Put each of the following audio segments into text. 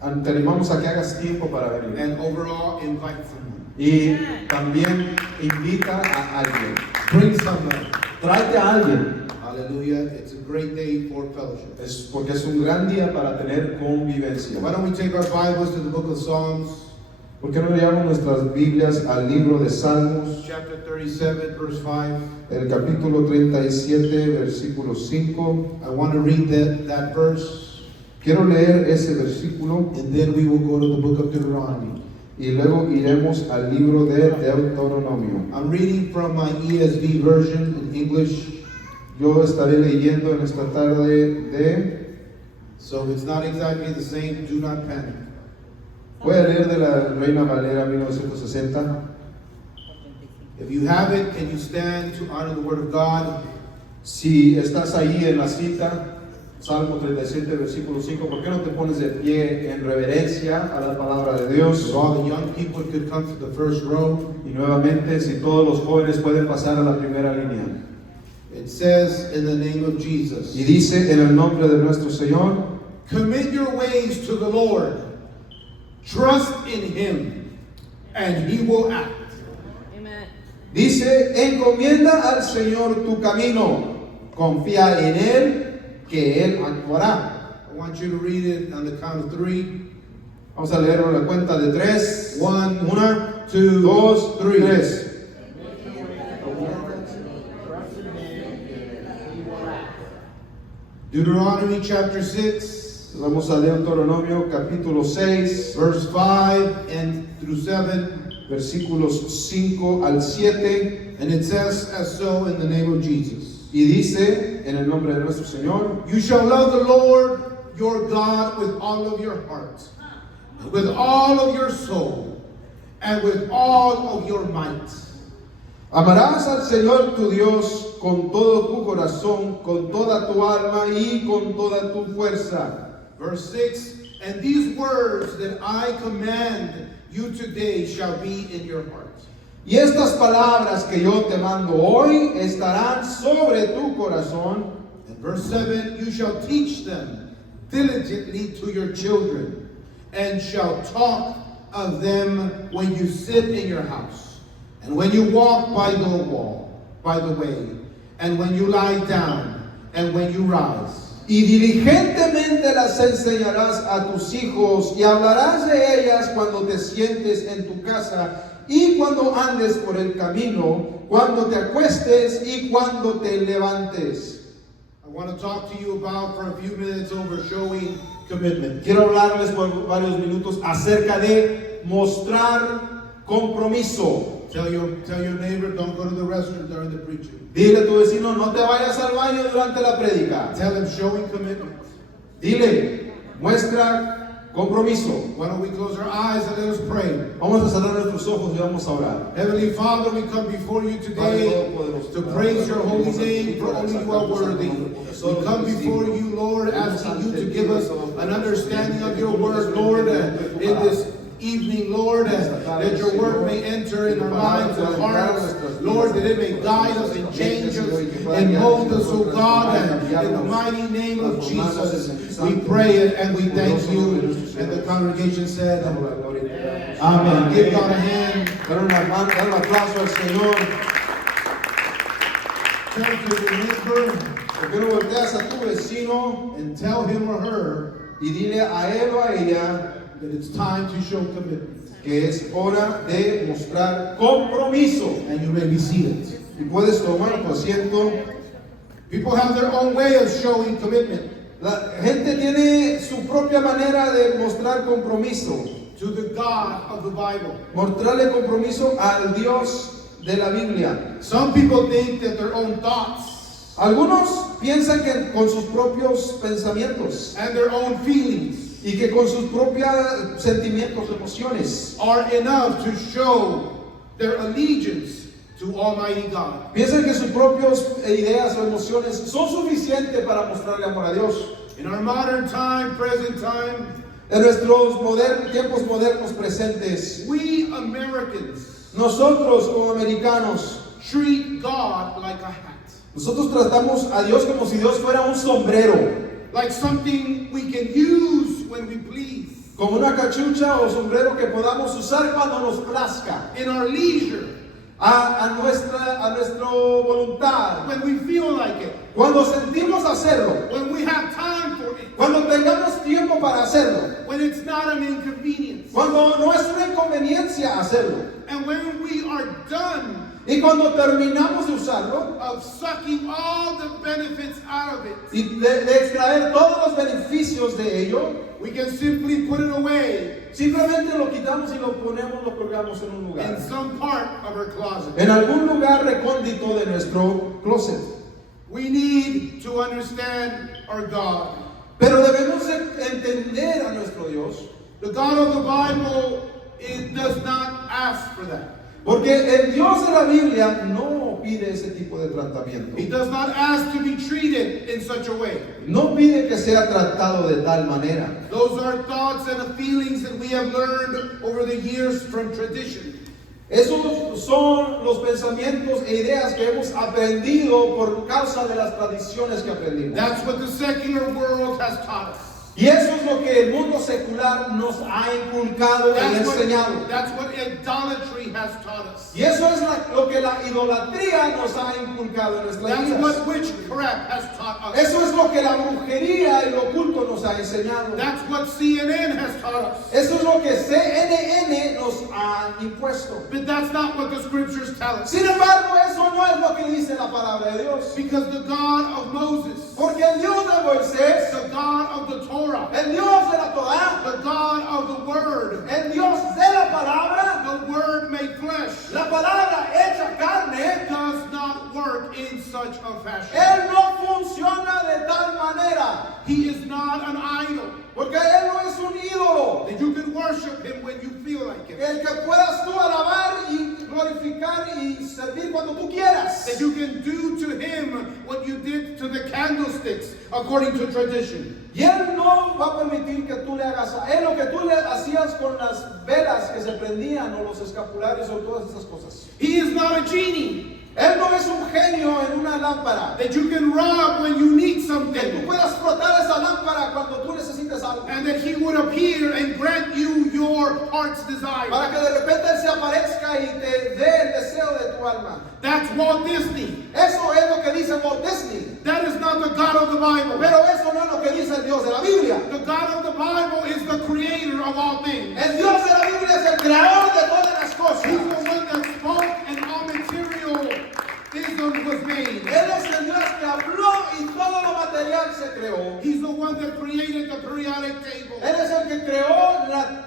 Te animamos a que hagas tiempo para venir. And overall, invite someone. Y también invita a alguien. Bring somebody. Tráete a alguien. Hallelujah. It's a great day for fellowship. Porque es un gran día para tener convivencia. Why don't we take our Bibles to the book of Psalms, ¿Por qué no llevamos nuestras Biblias al libro de Salmos, chapter 37, verse 5? el capítulo 37, versículo 5? I want to read that verse, Quiero leer ese versículo and then we will go to the book of Deuteronomy. y luego iremos al libro de Deuteronomio. I'm reading from my ESV version in English, Yo estaré leyendo en esta tarde so if it's not exactly the same, do not panic. voy a leer de la Reina Valera 1960. If you have it, can you stand to honor the word of God? Si estás ahí en la cita, Salmo 37, versículo 5, ¿por qué no te pones de pie en reverencia a la palabra de Dios? If all the young people could come to the first row. Y nuevamente, si todos los jóvenes pueden pasar a la primera línea. It says, in the name of Jesus, Y dice, en el nombre de nuestro Señor, commit your ways to the Lord. Trust in Him, and He will act. Amen. dice, encomienda al Señor tu camino, confía en Él, que Él actuará. I want you to read it on the count of 3. Vamos a leerlo a la cuenta de 3. 1, 1, 2, 2, 3. 3. Deuteronomy chapter 6, Vamos a leer Deuteronomio capítulo 6, verse 5 and through 7. versículos 5 al 7. And it says as so in the name of Jesus. Y dice, en el nombre de nuestro Señor, You shall love the Lord your God with all of your heart, with all of your soul, and with all of your might. amarás al Señor tu Dios con todo tu corazón, con toda tu alma y con toda tu fuerza. Verse 6, and these words that I command you today shall be in your heart. Y estas palabras que yo te mando hoy estarán sobre tu corazón. And verse 7, you shall teach them diligently to your children, and shall talk of them when you sit in your house, and when you walk by the way, and when you lie down, and when you rise. Y diligentemente las enseñarás a tus hijos y hablarás de ellas cuando te sientes en tu casa y cuando andes por el camino, cuando te acuestes y cuando te levantes. I want to talk to you about for a few minutes over showing commitment. Quiero hablarles por varios minutos acerca de mostrar compromiso. Tell your neighbor, don't go to the restroom during the preaching. Dile a tu vecino, no te vayas al baño durante la prédica. Tell him showing commitment. Dile, muestra compromiso. Why don't we close our eyes and let us pray? Vamos a cerrar nuestros ojos y vamos a orar. Heavenly Father, we come before you today to praise your holy name, for only you are worthy. We come before you, Lord, asking you to give us an understanding of your word, Lord, in this evening, Lord, that your word may enter in our minds and hearts, Lord, that it may guide us and change us and mold us, oh God, in the mighty name of Jesus. We pray it and we thank you. And the congregation said, Amen. Give God a hand. Dar un aplauso al Señor. Turn to your neighbor ¿Por qué no volteas a tu vecino and tell him or her y dile a él o a ella that it's time to show commitment. que es hora de mostrar compromiso? And you may be seated. Y puedes tomar tu asiento. People have their own way of showing commitment La gente tiene su propia manera de mostrar compromiso. to the God of the Bible. Mostrarle compromiso al Dios de la Biblia. Some people think that their own thoughts Algunos piensan que con sus propios pensamientos and their own feelings y que con sus propios sentimientos, emociones, are enough to show their allegiance to Almighty God. piensan que sus propias ideas o emociones son suficientes para mostrarle amor a Dios. In our modern time, present time, En nuestros tiempos modernos presentes, we Americans nosotros como americanos, treat God like a hat, nosotros tratamos a Dios como si Dios fuera un sombrero, like something we can use when we please. como una cachucha o sombrero que podamos usar cuando nos plazca, in our leisure, a nuestra voluntad, when we feel like it, cuando sentimos hacerlo, when we have time for it, cuando tengamos tiempo para hacerlo, when it's not an inconvenience, cuando no es una inconveniencia hacerlo, and when we are done y cuando terminamos de usarlo of sucking all the benefits out of it, y de extraer todos los beneficios de ello, we can simply put it away simplemente lo quitamos y lo ponemos, lo colgamos en un in lugar, some part of our closet. en algún lugar recóndito de nuestro closet. We need to understand our God. Pero debemos entender a nuestro Dios, The God of the Bible, it does not ask for that. porque el Dios de la Biblia no pide ese tipo de tratamiento. He does not ask to be treated in such a way. No pide que sea tratado de tal manera. Those are thoughts and feelings that we have learned over the years from tradition. Esos son los pensamientos e ideas que hemos aprendido por causa de las tradiciones que aprendimos. That's what the secular world has taught us. Y eso es lo que el mundo secular nos ha inculcado y enseñado. That's what idolatry has taught us. Y eso es lo que la idolatría nos ha inculcado en nuestras That's vidas. what witchcraft has taught us. Eso es lo que la brujería y lo oculto nos ha enseñado. That's what CNN has taught us. Eso es lo que CNN nos ha impuesto. But that's not what the scriptures tell us. Sin embargo, eso no es lo que dice la palabra de Dios. Because the God of Moses, Porque el Dios de Moisés, the God of the Torah, el Dios de la Torá, the God of the Word, el Dios de la palabra, the Word made flesh, la palabra hecha carne, does not work in such a fashion. Él no funciona de tal manera. He is not an idol Porque Él no es un ídolo. that you can worship Him when you feel like it. El que puedas tú alabar y glorificar y servir cuando tú quieras. That you can do to Him what you did to the candlesticks according to tradition. Y Él no va a permitir que tú le hagas a Él lo que tú le hacías con las velas que se prendían o los escapularios o todas esas cosas. He is not a genie Él no es un genio en una lámpara. that you can rub when you need Que tú something, puedas frotar esa lámpara cuando tú necesites algo. and that He would appear and grant you your heart's desire. Para que de repente Él se aparezca y te dé el deseo de tu alma. That's Walt Disney. Eso es lo que dice Walt Disney. That is not the God of the Bible. Pero eso no es lo que dice el Dios de la Biblia. The God of the Bible is the creator of all things. El Dios de la Biblia es el creador de todas las He's cosas. the one that spoke and all materialism was made. Él es el Dios que habló y todo lo material se creó. He's the one that created the periodic table. Él es el que creó la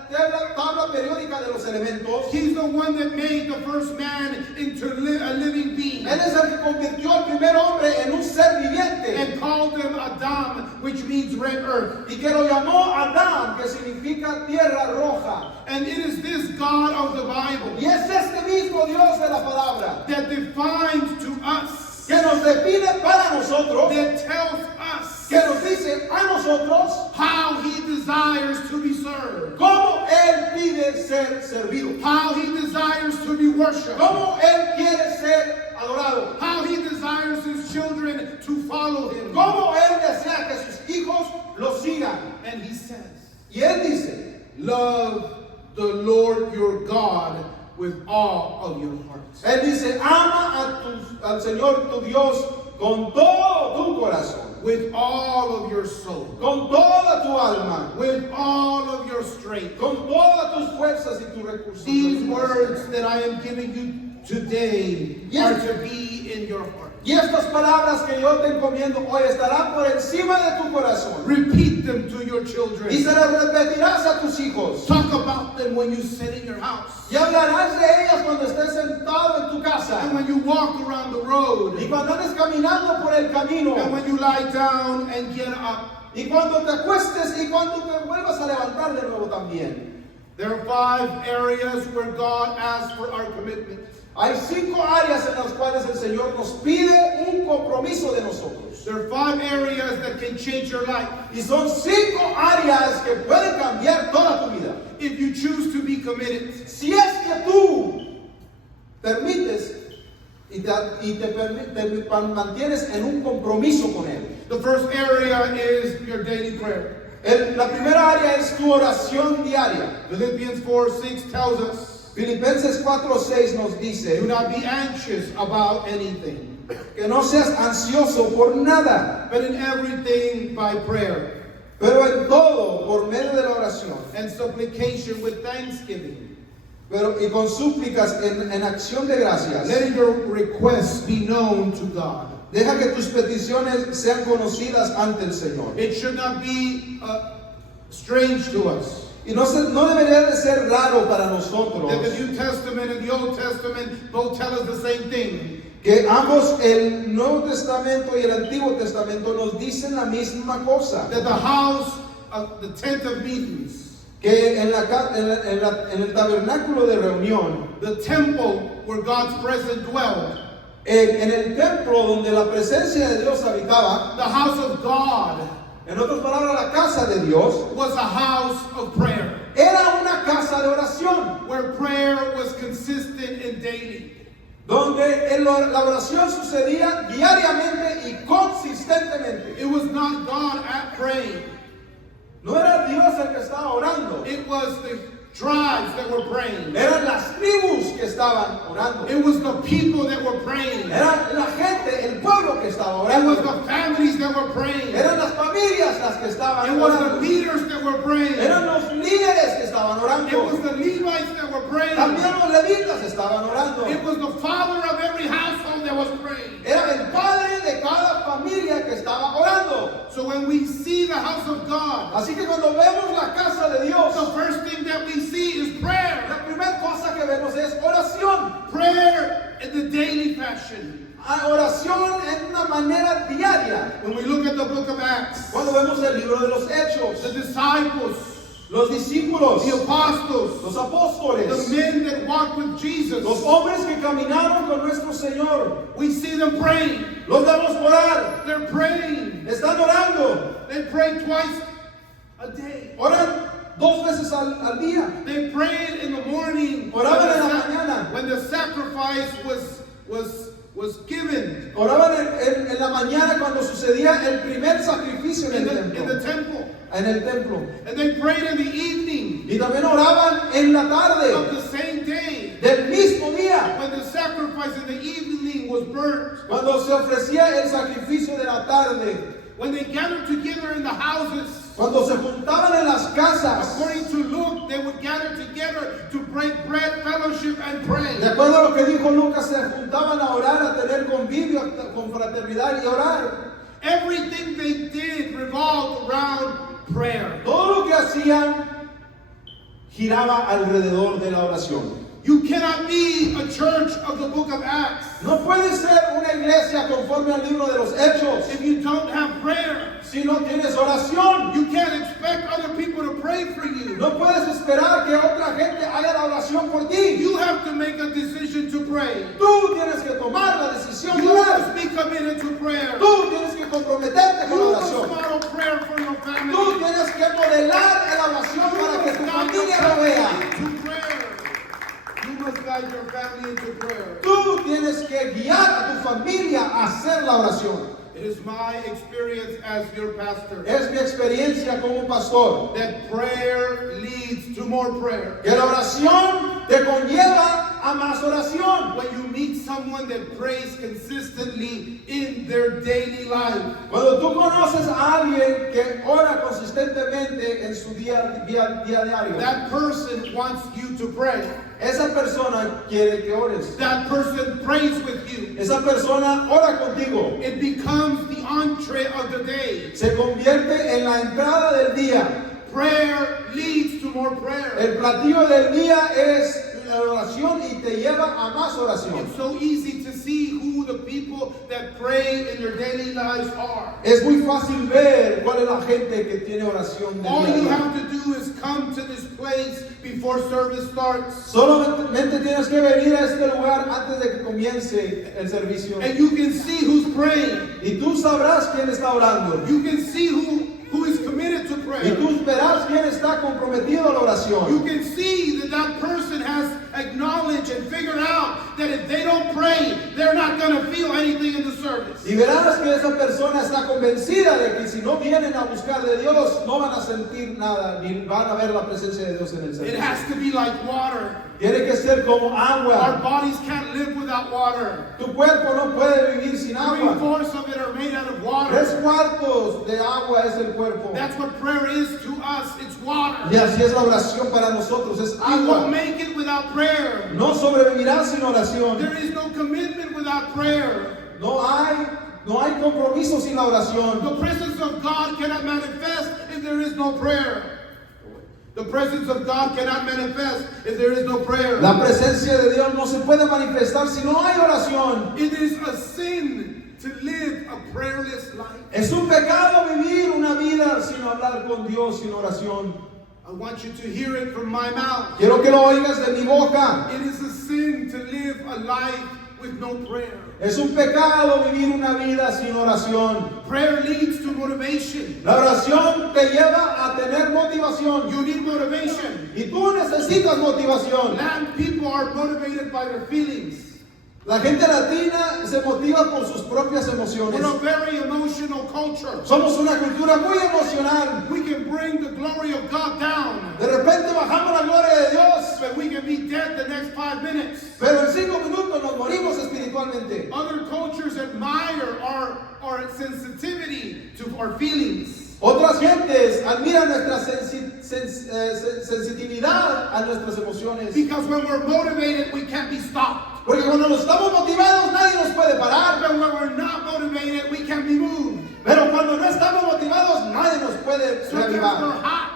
tabla periódica de los elementos. He's the one that made the first man into a living being Él es el que convirtió al primer hombre en un ser viviente and called him Adam, which means red earth. y que lo llamó Adán, que significa tierra roja. And it is this God of the Bible Y es este mismo Dios de la palabra that defines to us, que nos define para nosotros, that tells us que nos dice a nosotros how He desires to be served, cómo Él pide ser servido, how He desires to be worshipped, cómo Él quiere ser adorado, how He desires His children to follow Him. cómo Él desea que sus hijos lo sigan. And He says, Y Él dice, love the Lord your God with all of your heart, Él dice, ama al Señor tu Dios con todo tu corazón, with all of your soul, con toda tu alma, with all of your strength. con todas tus fuerzas y tus recursos. These words that I am giving you today Yes. are to be in your heart. Y estas palabras que yo te encomiendo hoy estarán por encima de tu corazón. Repeat them to your Y children. se las repetirás a tus hijos. Talk about them when you sit in your house Y hablarás de ellas cuando estés sentado en tu casa. and when you walk around the road Y cuando andes caminando por el camino. and when you lie down and get up. Y cuando te acuestes y cuando te vuelvas a levantar de nuevo también. There are 5 areas where God asks for our commitment. Hay 5 áreas en las cuales el Señor nos pide un compromiso de nosotros. There are 5 areas that can change your life Y son 5 áreas que pueden cambiar toda tu vida. if you choose to be committed. Si es que tú permites y te mantienes en un compromiso con Él. The first area is your daily prayer. La primera área es tu oración diaria. Philippians 4:6 tells us, Filipenses 4:6 nos dice do not be anxious about anything, que no seas ansioso por nada, but in everything by prayer pero en todo por medio de la oración, and supplication with thanksgiving, y con súplicas en acción de gracias. letting your requests be known to God. Deja que tus peticiones sean conocidas ante el Señor. It should not be strange to us Y no debería de ser raro para nosotros that the New Testament and the Old Testament both tell us the same thing. que ambos, el Nuevo Testamento y el Antiguo Testamento, nos dicen la misma cosa. That the house of the tent of meetings, Que en el tabernáculo de reunión, the temple where God's presence dwelled, en el templo donde la presencia de Dios habitaba, the house of God en otras palabras, la casa de Dios, was a house of prayer, era una casa de oración, where prayer was consistent and daily. donde la oración sucedía diariamente y consistentemente. It was not God at praying. No era Dios el que estaba orando, It was the tribes that were praying. eran las tribus que estaban orando, It was the people that were praying. era la gente, el pueblo que estaba It was orando, the families that were praying. eran las familias las que estaban It was the orando, leaders that were praying. eran los líderes que estaban It was orando, the Levites that were praying. también los levitas estaban orando, It was the father of every household that was praying. era el padre de cada familia que estaba orando. So when we see the house of God, Así que cuando vemos la casa de Dios, the first thing that we see is prayer. la primera cosa que vemos es oración. Prayer in the daily fashion. Oración en una manera diaria. When we look at the book of Acts, Cuando vemos el libro de los the Hechos, disciples, los discípulos, the apostles, los the apóstoles, men that walked with Jesus, los hombres que caminaron con nuestro Señor, we see them praying. los vemos orar, They're praying. están orando, They pray twice a day. oran 2 veces al día, They prayed in the morning oraban en la mañana, when the sacrifice was given oraban en la mañana cuando sucedía el primer sacrificio en in the el temple. templo, And they prayed in the evening y también oraban en la of tarde the same day del mismo día, when the sacrifice in the evening was burnt. cuando se ofrecía el sacrificio de la tarde, When they gathered together in the houses, cuando se juntaban en las casas. according to Luke, they would gather together to break bread, fellowship, and pray. De acuerdo a lo que dijo Lucas, se juntaban a orar, a tener convivio, con fraternidad y orar. Everything they did revolved around prayer. Todo lo que hacían giraba alrededor de la oración. You cannot be a church of the book of Acts No puede ser una iglesia conforme al libro de los Hechos if you don't have prayer. si no tienes oración. You can't expect other people to pray for you. No puedes esperar que otra gente haga la oración por ti. You have to make a decision to pray. Tú tienes que tomar la decisión de You orar. must be committed to prayer. Tú tienes que comprometerte con You la must oración. model prayer for your Tú family. tienes que modelar la oración para que tu familia lo vea. To prayer. You must guide your family into prayer. Tú tienes que guiar a tu familia a hacer la oración. It is my experience as your pastor Es mi experiencia como pastor that prayer leads to more prayer. que la oración te conlleva a más oración. When you meet someone that prays consistently in their daily life, Cuando tú conoces a alguien que ora consistentemente en su día diario, that person wants you to pray. esa persona quiere que ores. That person prays with you. Esa persona ora contigo. It becomes the entree of the day. Se convierte en la entrada del día. Prayer leads to more prayer. El platillo del día es la oración y te lleva a más oración. It's so easy to see who the people that pray in their daily lives are. Es muy fácil ver cuál es la gente que tiene oración de All you diario. have to do is come to this place before service starts. Solamente tienes que venir a este lugar antes de que comience el servicio. And you can see who's praying. Y tú sabrás quién está orando. You can see who is committed to Y prayer. tú verás quién está comprometido a la You oración. can see that that person has acknowledged and figured out that if they don't pray, they're not going to feel anything in the service. Y verás que esa persona está convencida de que si no vienen a buscar de Dios, no van a sentir nada, ni van a ver la presencia de Dios en el It servicio. has to be like water. Tiene que ser como Our agua. bodies can't live without water. Tu cuerpo no puede vivir sin agua. 3/4 of it are made out of water. 3/4 de agua es el cuerpo. That's what prayer is to us. It's water. Y así es la oración para nosotros, es You won't agua. make it without prayer. No sobrevivirás sin oración. There is no commitment without prayer. No hay compromiso sin la oración. The presence of God cannot manifest if there is no prayer. The presence of God cannot manifest if there is no prayer. La presencia de Dios no se puede manifestar si no hay oración. It is a sin to live a prayerless life. Es un pecado vivir una vida sin hablar con Dios, sin oración. I want you to hear it from my mouth. Quiero que lo oigas de mi boca. It is a sin to live a life with no prayer. Es un pecado vivir una vida sin oración. Prayer leads to motivation. La oración te lleva a tener motivación. You need motivation. Y tú necesitas motivación. Latin people are motivated by their feelings. La gente latina se motiva por sus propias emociones. We're a very emotional culture. Somos una cultura muy emocional. We can bring the glory of God down, De repente bajamos la gloria de Dios, but we can be dead the next 5 minutes. pero en 5 minutos nos morimos espiritualmente. Other cultures admire our sensitivity to our feelings. Otras gentes admiran nuestra sensitividad a nuestras emociones. Because when we're motivated, we can't be stopped. Porque cuando nos estamos motivados nadie nos puede parar. But when we're not motivated, we can't be moved. Pero cuando no estamos motivados nadie nos puede Sometimes we're reavivar. hot.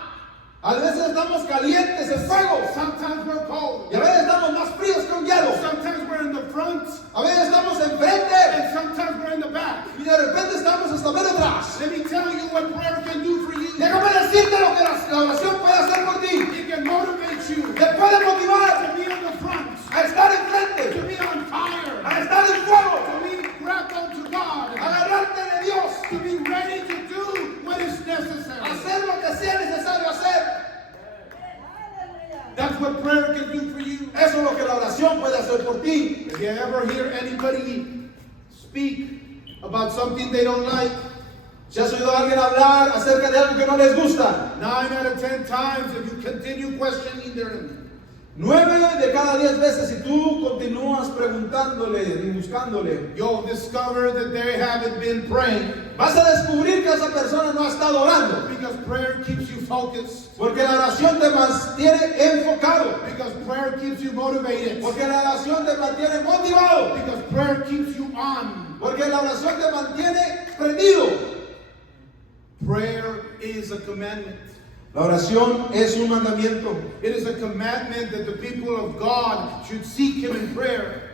A veces estamos calientes en fuego. Sometimes we're cold. Y a veces estamos más fríos que un hielo. Sometimes we're in the front, A veces estamos enfrente. and sometimes we're in the back. Y de repente estamos hasta ver atrás. Let me tell you what prayer can do for you. Déjame decirte lo que la oración puede hacer por ti. It can motivate you Te puede motivar to be in the front, a estar to enfrente, be on fire, a estar en fuego, to be grabbed onto God, a agarrarte de Dios, to be ready to do what is a necessary. hacer lo que sea necesario hacer. That's what prayer can do for you. Eso es lo que la oración puede hacer por ti. If you ever hear anybody speak about something they don't like, Si has oído a alguien hablar acerca de algo que no les gusta, 9 out of 10 times, if you continue questioning them, 9 de cada 10 veces si tú continúas preguntándole y buscándole, you'll discover that they haven't been praying, vas a descubrir que esa persona no ha estado orando. because prayer keeps you focused, Porque la oración te mantiene enfocado. because prayer keeps you motivated, Porque la oración te mantiene motivado. because prayer keeps you on. Porque la oración te mantiene prendido. Prayer is a commandment. La oración es un mandamiento. It is a commandment that the people of God should seek Him in prayer.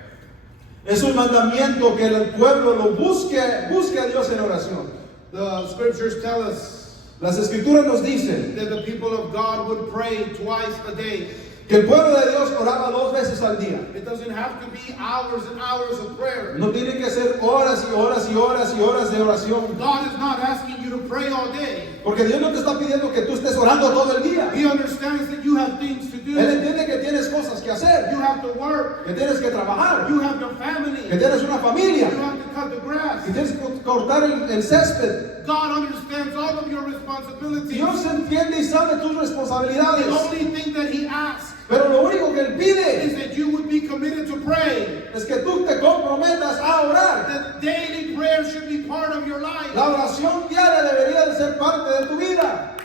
Es un mandamiento que el pueblo lo busque a Dios en oración. The scriptures tell us Las escrituras nos dicen that the people of God would pray twice a day. que el pueblo de Dios oraba 2 veces al día. It doesn't have to be hours and hours of prayer. No tiene que ser horas y horas y horas y horas de oración. God is not asking you to pray all day. Porque Dios no te está pidiendo que tú estés orando todo el día. He understands that you have things to do. Él entiende que tienes cosas que hacer, You have to work. que tienes que trabajar, You have the que family. tienes una familia, You have to cut the grass. que tienes que cortar el césped. God understands all of your responsibilities. Dios entiende y sabe tus The responsabilidades. only thing that He asks Pero lo único que Él pide is that you would be committed to pray. es que tú te comprometas a orar. That daily prayer should be part of your life. La oración diaria debería de ser parte de tu vida.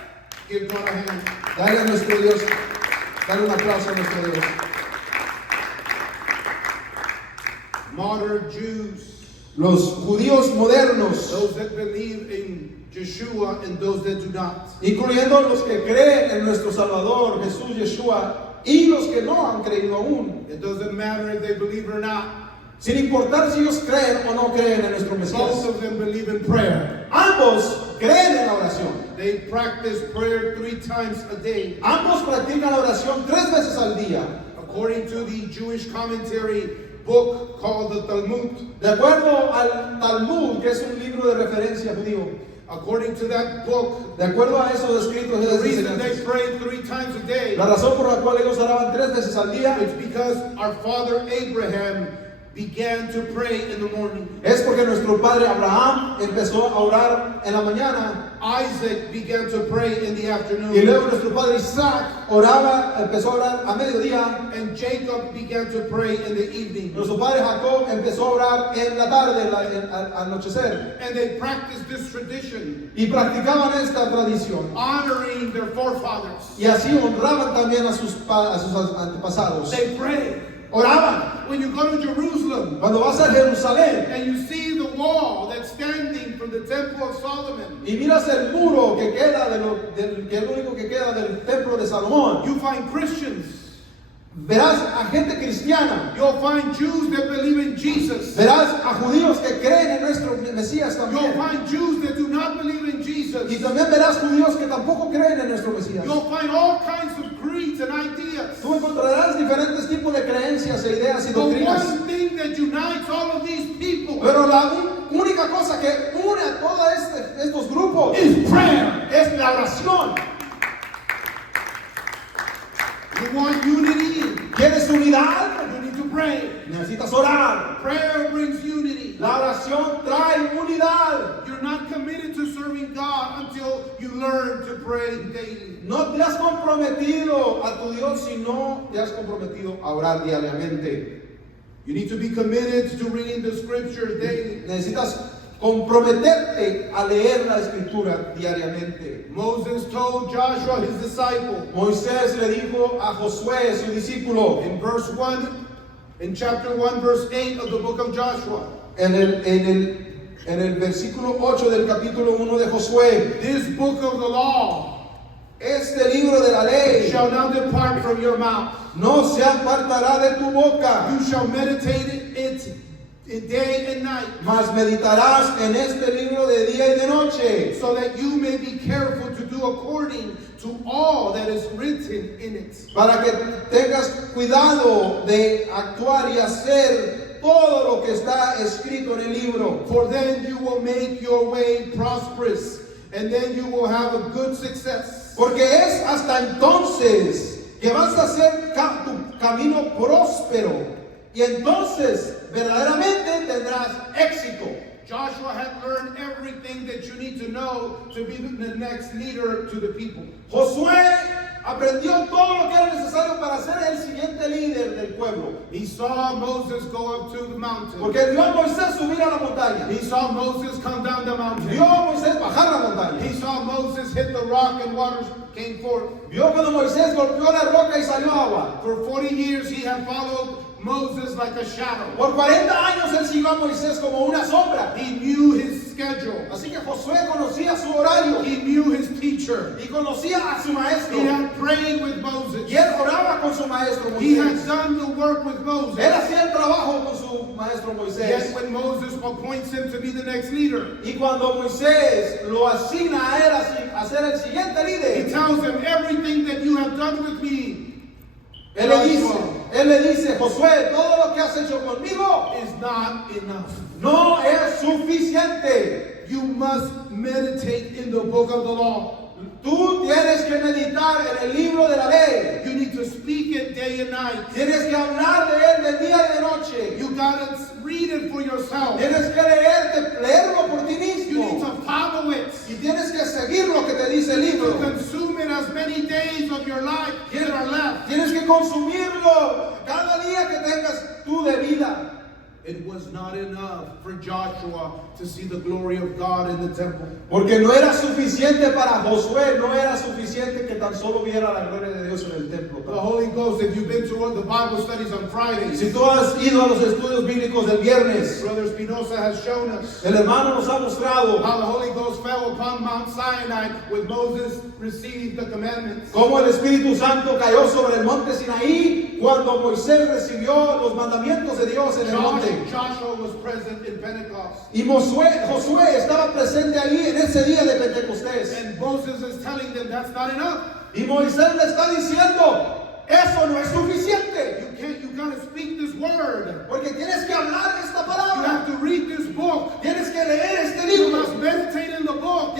Give God a hand. Dale a nuestro Dios, dale un aplauso a nuestro Dios. Modern Jews, Los judíos modernos, those that believe in Yeshua and those that do not. incluyendo los que creen en nuestro Salvador, Jesús Yeshua, y los que no han creído aún, It doesn't matter if they believe or not. sin importar si ellos creen o no creen en nuestro Both Mesías. of them believe in prayer. Ambos creen en la oración. They practice prayer 3 times a day. Ambos practican la oración 3 veces al día. According to the Jewish commentary book called the Talmud, De acuerdo al Talmud, que es un libro de referencia judío, according to that book, De acuerdo a esos escritos de the esas reason they enseñanzas, prayed 3 times a day, la razón por la cual ellos oraban 3 veces al día it's because our father Abraham began to pray in the morning. es porque nuestro padre Abraham empezó a orar en la mañana Isaac began to pray in the afternoon. y luego nuestro padre Isaac empezó a orar a mediodía. And Jacob began to pray in the evening. Nuestro padre Jacob empezó a orar en la tarde, al anochecer, And they practiced this tradition, y practicaban esta tradición. honoring their forefathers. Y así honraban también a sus antepasados. They prayed. Oraban. When you go to Jerusalem Cuando vas a Jerusalén and you see the wall that's standing from the Temple of Solomon, y miras el muro que queda que es lo único que queda del templo de Salomón, you find Christians. verás a gente cristiana, You'll find Jews that believe in Jesus. verás a judíos que creen en nuestro Mesías You'll también, find Jews that do not believe in y Jesus. también verás judíos que tampoco creen en nuestro Mesías. You'll find all kinds of creeds and ideas. Tú encontrarás diferentes tipos de creencias e ideas y The doctrinas, one thing that unites all of these people pero la única cosa que une a todos estos grupos is prayer. es la oración. You want unity? ¿Quieres unidad? You need to pray. Necesitas orar. Prayer brings unity. La oración trae unidad. You're not committed to serving God until you learn to pray daily. No te has comprometido a tu Dios si no te has comprometido a orar diariamente. You need to be committed to reading the scriptures daily. Necesitas comprometerte a leer la escritura diariamente. Moses told Joshua, his disciple, Moisés le dijo a Josué, su discípulo, in chapter 1, verse 8 of the book of Joshua, en el versículo 8 del capítulo 1 de Josué, this book of the law este libro de la ley shall not depart from your mouth. no se apartará de tu boca, You shall meditate it day and night, mas meditarás en este libro de día y de noche, so that you may be careful to do according to all that is written in it. para que tengas cuidado de actuar y hacer todo lo que está escrito en el libro. For then you will make your way prosperous, and then you will have a good success. Porque es hasta entonces que vas a hacer tu camino próspero, y entonces verdaderamente tendrás éxito. Joshua had learned everything that you need to know to be the next leader to the people. Josué aprendió todo lo que era necesario para ser el siguiente líder del pueblo. He saw Moses go up to the mountain. Porque vio a Moisés subir a la montaña, He saw Moses come down the mountain. vio a Moisés bajar la montaña, He saw Moses hit the rock and waters came forth. vio cuando Moisés golpeó la roca y salió agua. For 40 years he had followed Moses like a shadow. Por 40 años él siguió a Moisés como una sombra. He knew his schedule. Así que Josué conocía su horario He knew his teacher. y conocía a su maestro. He had prayed with Moses. Y él oraba con su maestro He had Moisés. done the work with Él Moses. hacía el trabajo con su maestro Yet Moisés. when Moses appoints him to be the next leader, Y cuando Moisés lo asigna a él a ser el siguiente he líder, tells him, everything that you have done with me él le dice, Josué, todo lo que has hecho conmigo is not enough. no es suficiente. You must meditate in the book of the law. Tú tienes que meditar en el libro de la ley. You need to speak it day and night. Tienes que hablar de él de día y de noche. You gotta read it for yourself. Tienes que leerlo por ti You need mismo. to follow it. Y tienes que seguir lo que te dice el To libro. consume it as many days of your life that are left. Tienes que consumirlo cada día que tengas tú de vida. It was not enough for Joshua to see the glory of God in the temple. Porque no era suficiente para Josué, no era suficiente que tan solo viera la gloria de Dios en el templo. The Holy Ghost, if you've been to the Bible studies on Fridays, Si tú has ido a los estudios bíblicos del viernes, Brother Spinoza has shown us el hermano nos ha mostrado how the Holy Ghost fell upon Mount Sinai when Moses received the commandments. cómo el Espíritu Santo cayó sobre el monte Sinaí cuando Moisés recibió los mandamientos de Dios en el monte. Joshua was present in Pentecost. Y Josué estaba presente ahí en ese día de Pentecostés. And Moses is telling them that's not enough. Y Moisés le está diciendo, eso no es suficiente. You gotta speak this word. Porque tienes que hablar esta You palabra. have to read this book. Tienes que leer este You libro. must meditate in the book.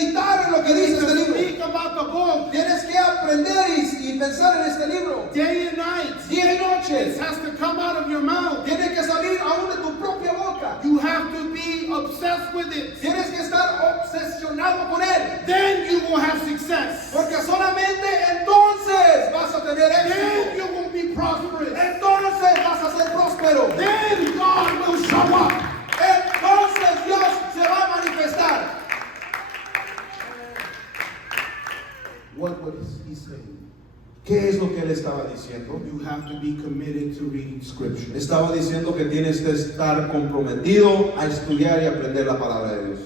meditar en lo que dice este libro. Speak about the book Tienes que aprender y pensar en este libro. day and night. Día y noche. It has to come out of your mouth. Tiene que salir aún de tu propia boca. You have to be obsessed with it. Tienes que estar obsesionado con él. Then you will have success. Porque solamente entonces vas a tener Then éxito. you will be prosperous. Entonces vas a ser próspero. Then God will show up. Entonces Dios se va a manifestar. What was he saying? ¿Qué es lo que él estaba diciendo? You have to be committed to reading scripture. Estaba diciendo que tienes que estar comprometido a estudiar y aprender la palabra de Dios.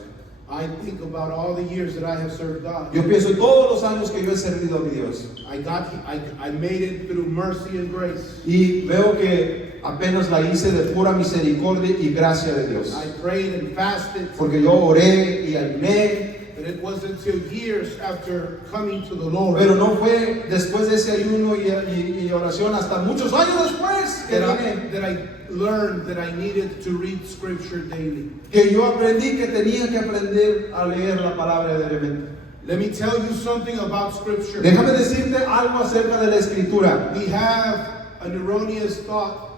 I think about all the years that I have served God. Yo pienso en todos los años que yo he servido a mi Dios. I made it through mercy and grace. Y veo que apenas la hice de pura misericordia y gracia de Dios. I prayed and fasted. Porque yo oré y ayuné. But it wasn't until years after coming to the Lord Pero no fue después de ese ayuno y oración, hasta muchos años después que vine, that I learned that I needed to read scripture daily. que yo aprendí que tenía que aprender a leer la palabra diariamente. Let me tell you something about scripture. Déjame decirte algo acerca de la escritura. We have an erroneous thought.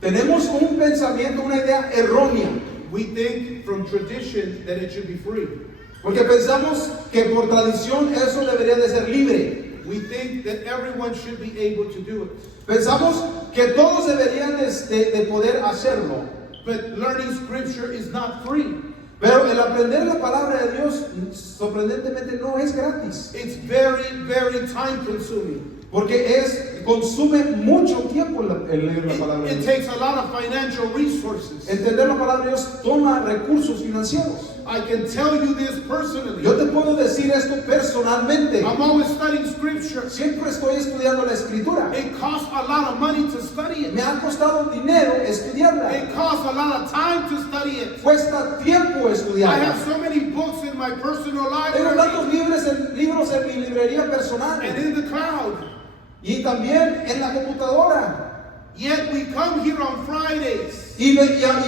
Tenemos un pensamiento, una idea errónea, We think from tradition that it should be free. porque pensamos que por tradición eso debería de ser libre. We think that everyone should be able to do it. Pensamos que todos deberían de poder hacerlo. But learning scripture is not free. Pero el aprender la palabra de Dios sorprendentemente no es gratis, It's very, very time consuming. porque consume mucho tiempo el leer la palabra de It Dios. takes a lot of financial resources. Entender la palabra de Dios toma recursos financieros. I can tell you this personally. Yo te puedo decir esto personalmente. I'm always studying scripture. Siempre estoy estudiando la escritura. It costs a lot of money to study it. Me ha costado dinero estudiarla. It costs a lot of time to study it. Cuesta tiempo I estudiarla. have so many books in my personal Tengo library tantos libros en mi librería personal and in the cloud. y también en la computadora. Yet we come here on Fridays Y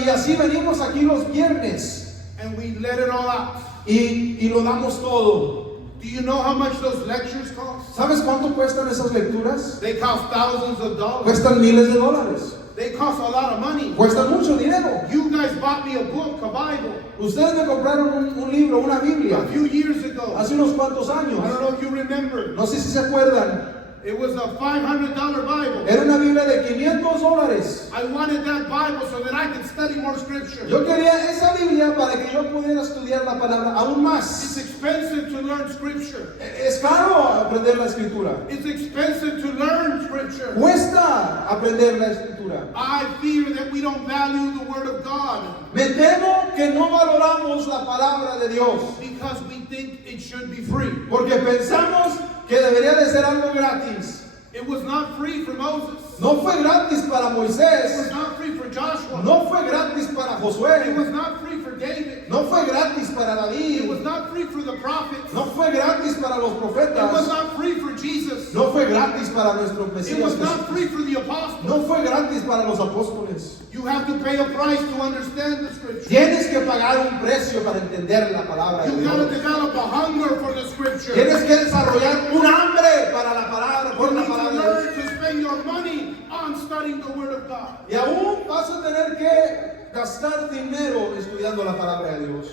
así venimos aquí los viernes and we let it all out. y lo damos todo. Do you know how much those lectures cost? ¿Sabes cuánto cuestan esas lecturas? They cost thousands of dollars. Cuestan miles de dólares. They cost a lot of money. Cuestan mucho dinero. You guys bought me a book, a Bible, Ustedes me compraron un libro, una Biblia, a few years ago. hace unos cuantos años. I don't know if you remember. No sé si se acuerdan. It was a $500 Bible. Era una Biblia de $500. I wanted that Bible so that I could study more scripture. Yo quería esa Biblia para que yo pudiera estudiar la palabra aún It's más. expensive to learn scripture. Es caro aprender la escritura. It's expensive to learn scripture. Cuesta aprender la escritura. I fear that we don't value the word of God Me temo que no valoramos la palabra de Dios because we think it should be free. porque pensamos que debería de ser algo gratis. It was not free for Moses. No fue gratis para It was Moisés. not free for Joshua. No fue gratis para It Josué. was not free for David. No fue gratis para It was David. not free for the prophets. No fue gratis para los It was profetas. not free for Jesus. No fue gratis para nuestro It Mesías. was not free for the apostles. No fue gratis para los apóstoles. You have to pay a price to understand the scripture. Tienes que pagar un precio para entender la palabra de You got to Dios. develop a hunger for the scripture. Tienes que desarrollar un hambre para la palabra, You por la need to palabra de Dios. learn to spend your money on studying the word of God. Y aún vas a tener que gastar dinero estudiando la palabra de Dios.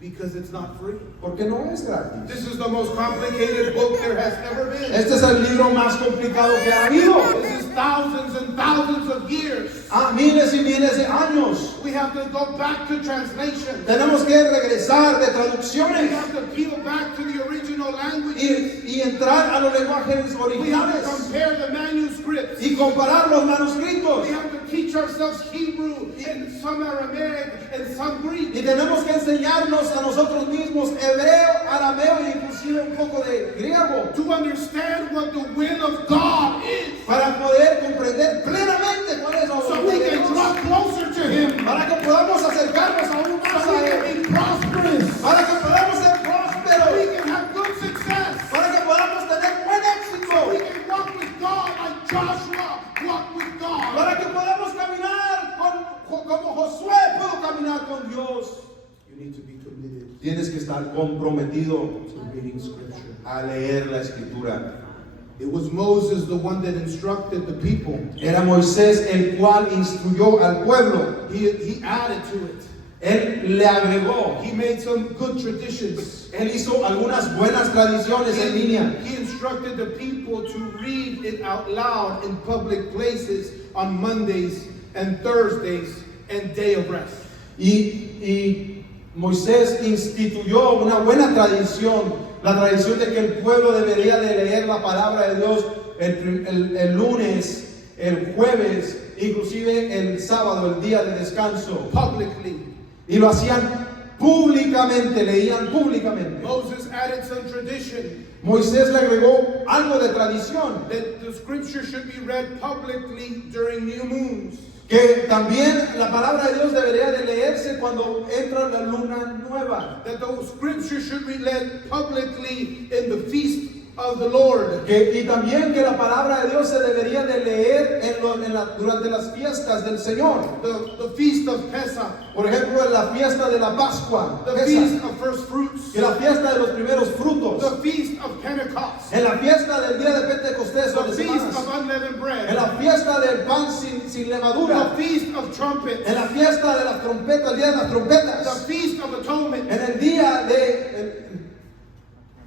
Because it's not free. Porque no es gratis. This is the most complicated book there has ever been. Este es el libro más complicado que ha habido. This is thousands and thousands of years. Miles y miles de años. We have to go back to translation. Tenemos que regresar de We traducciones have to peel back to the original language. y entrar a los lenguajes We have to originales compare the manuscripts. y comparar los manuscritos. We have to teach ourselves Hebrew and some Aramaic and some Greek. Y tenemos que enseñarnos a nosotros mismos hebreo, arameo e inclusive un poco de griego To understand what the will of God is. para poder comprender plenamente cuál es la So voluntad we de can Dios. draw closer to Him. Para que podamos acercarnos aún más So we a Él. can be prosperous. Para que podamos ser We prósperos. can have good success. Para que podamos tener buen We éxito. can walk with God like Joshua walked with God. Para que podamos caminar como Josué pudo caminar con Dios. You need to be committed. Tienes que estar estar comprometido to reading scripture. a leer la escritura. It was Moses the one that instructed the people. Era Moisés el cual instruyó al pueblo. He added to it. Él le agregó. He made some good traditions. Él hizo algunas buenas tradiciones en línea. He instructed the people to read it out loud in public places on Mondays and Thursdays and Day of Rest. Y Moisés instituyó una buena tradición, la tradición de que el pueblo debería de leer la palabra de Dios el lunes, el jueves, inclusive el sábado, el día de descanso. Publicly. Y lo hacían públicamente, leían públicamente. Moses added some tradition. Moisés le agregó algo de tradición. That the scripture should be read publicly during new moons. Que también la palabra de Dios debería de leerse cuando entra la luna nueva. That the scripture should be read publicly in the feast of the Lord. Y también que la palabra de Dios se debería de leer durante las fiestas del Señor. The feast of Pesach. Por ejemplo, en la fiesta de la Pascua. The feast of first fruits. En la fiesta de los primeros frutos. The feast of Pentecost. En la fiesta del día de Pentecostés o de The feast semanas. of unleavened bread. En la fiesta del pan sin levadura. The feast of trumpets. En la fiesta de las trompetas, el día de las trompetas. The feast of atonement. En el día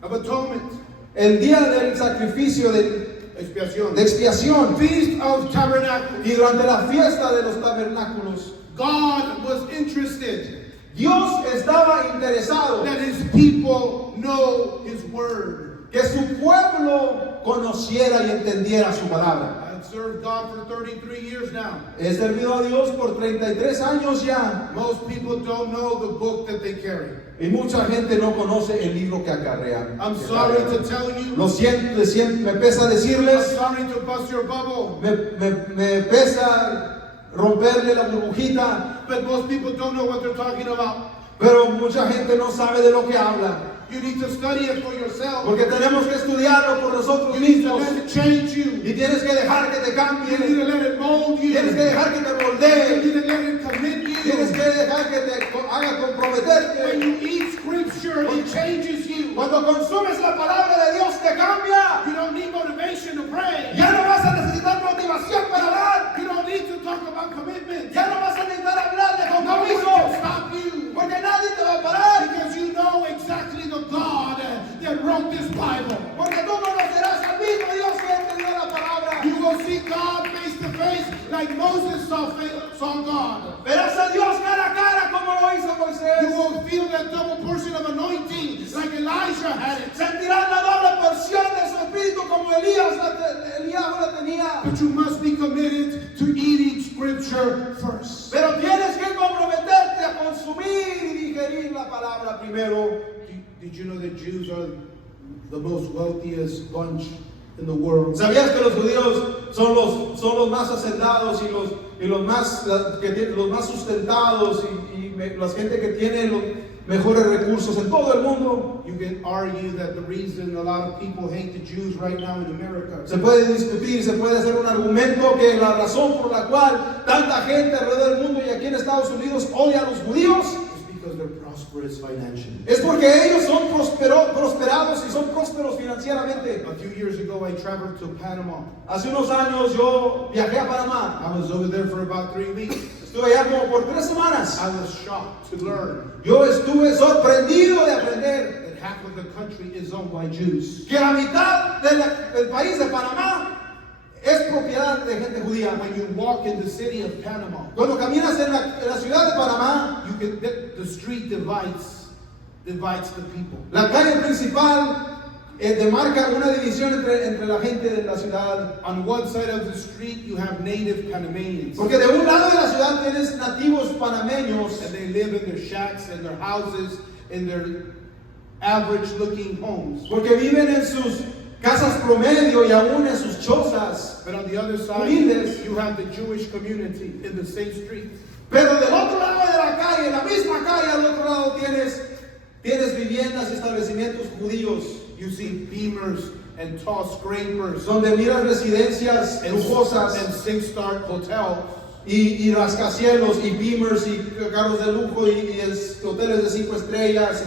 Of atonement. el día del sacrificio de expiación. Feast of tabernacles. Y durante la fiesta de los tabernáculos. God was interested. Dios estaba interesado That his people know his word. que su pueblo conociera y entendiera su palabra. I've served God for 33 years now. He servido a Dios por 33 años ya. Most people don't know the book that they carry. Y mucha gente no conoce el libro que acarrean. I'm sorry to tell you. Lo siento, me pesa I'm decirles, sorry to bust your bubble. me pesa romperle la burbujita, But most people don't know what they're talking about. pero mucha gente no sabe de lo que habla. You need to study it for yourself. Porque tenemos que estudiarlo por nosotros You need to mismos. let it change you. Y tienes que dejar que te You need cambie. to let it mold you. Tienes que dejar que te You moldee. need to let it commit you. Tienes que dejar que te haga When comprometerte. you eat scripture, it changes you. Cuando consumes la palabra de Dios te cambia. You don't need motivation to pray. Ya no vas a necesitar motivación para orar. You don't need to talk about commitment. Ya no vas a necesitar hablar de No one can compromiso. stop you. Porque nadie te va a parar. Because you know exactly the God that wrote this Bible. Porque tú conocerás al mismo Dios que entendió la palabra. You will see God face to face like Moses saw God. Verás a Dios cara a cara como lo hizo You Moisés. will feel that double portion of anointing like Elijah had it. Sentirás la doble porción de su espíritu como Elías la tenía. But you must be committed to eating scripture first. Pero tienes que comprometerte a consumir y digerir la palabra primero. Did you know that Jews are the most wealthiest bunch in the world? ¿Sabías que los judíos son los más hacendados y los más sustentados y la gente que tiene los mejores recursos en todo el mundo? You can argue that the reason a lot of people hate the Jews right now in America Se puede discutir, se puede hacer un argumento que la razón por la cual tanta gente alrededor del mundo y aquí en Estados Unidos odia a los judíos is because they're prosperous financially. es porque ellos son prosperados y son prósperos financieramente. A few years ago, I traveled to Panama. Hace unos años yo viajé a Panamá. I was over there for about 3 weeks. Estuve allá como por 3 semanas. I was shocked to learn Yo estuve sorprendido de aprender that half of the country is owned by Jews. que la mitad del país de Panamá es propiedad de gente judía. When you walk in the city of Panama, Cuando caminas en la ciudad de Panamá, you can the street divides the people. la calle principal demarca una división entre la gente de la ciudad. On one side of the street, you have native Panamanians, Porque de un lado de la ciudad tienes nativos panameños and they live in their shacks and their houses, in their average-looking homes. porque viven en sus casas promedio y aún en sus chozas. But on the other side, Humildes. you have the Jewish community in the same street. Pero del otro lado de la calle, en la misma calle, al otro lado tienes viviendas y establecimientos judíos. You see Beamers and tall scrapers Donde miras residencias and lujosas 6-star hotels. y rascacielos y beamers y carros de lujo y hoteles de 5 estrellas.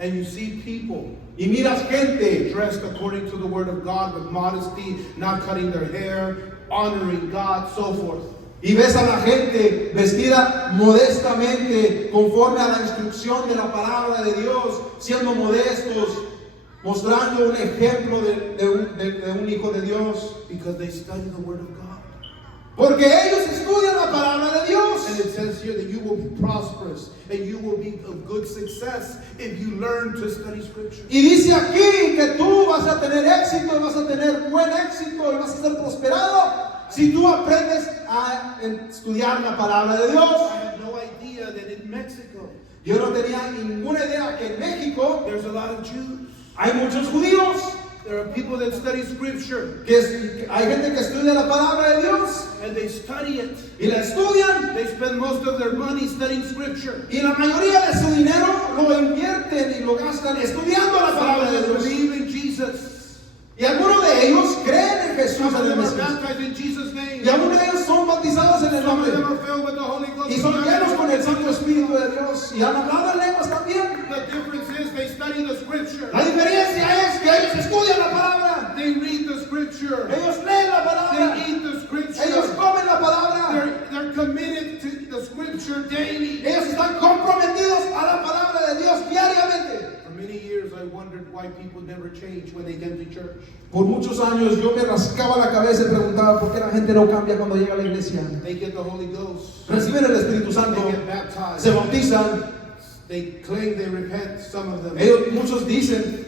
and you see people y miras gente dressed according to the word of God with modesty, not cutting their hair, honoring God, so forth. y ves a la gente vestida modestamente conforme a la instrucción de la palabra de Dios, siendo modestos, mostrando un ejemplo de un hijo de Dios, Because they study the word of God. porque ellos estudian la palabra de And Dios. it says here that you will be prosperous and you will be of good success if you learn to study scripture. Y dice aquí que tú vas a tener éxito, y vas a tener buen éxito, y vas a ser prosperado si tú aprendes a estudiar la palabra de I Dios. had no idea that in Mexico Yo no tenía ninguna idea que en México there's a lot of Jews. hay muchos judíos, There are people that study scripture hay gente que estudia la palabra de Dios and they study it. y la estudian, They spend most of their money studying scripture. y la mayoría de su dinero lo invierten y lo gastan estudiando la Some palabra of de them Dios. believe in Jesus. Y algunos de ellos creen en Jesús, Some of en el them are Mesías. baptized in Jesus' name. Y algunos de ellos son bautizados en el Some of nombre. them are filled with the Holy Ghost. Y son llenos con el Santo Espíritu de Dios. Y han hablado en lenguas también. The difference is they study the scripture. La diferencia es que ellos estudian la palabra. They read the scripture. Ellos leen la They palabra. eat the Ellos scripture. comen la palabra. They're committed to the scripture daily. Ellos están comprometidos a la palabra de Dios diariamente. For many years I wondered why people never change when they get to church. Por muchos años yo me rascaba la cabeza y preguntaba por qué la gente no cambia cuando llega a la iglesia. They get the Holy Ghost. Reciben el Espíritu Santo, They get baptized. se bautizan. They claim they repent, some of them. Muchos dicen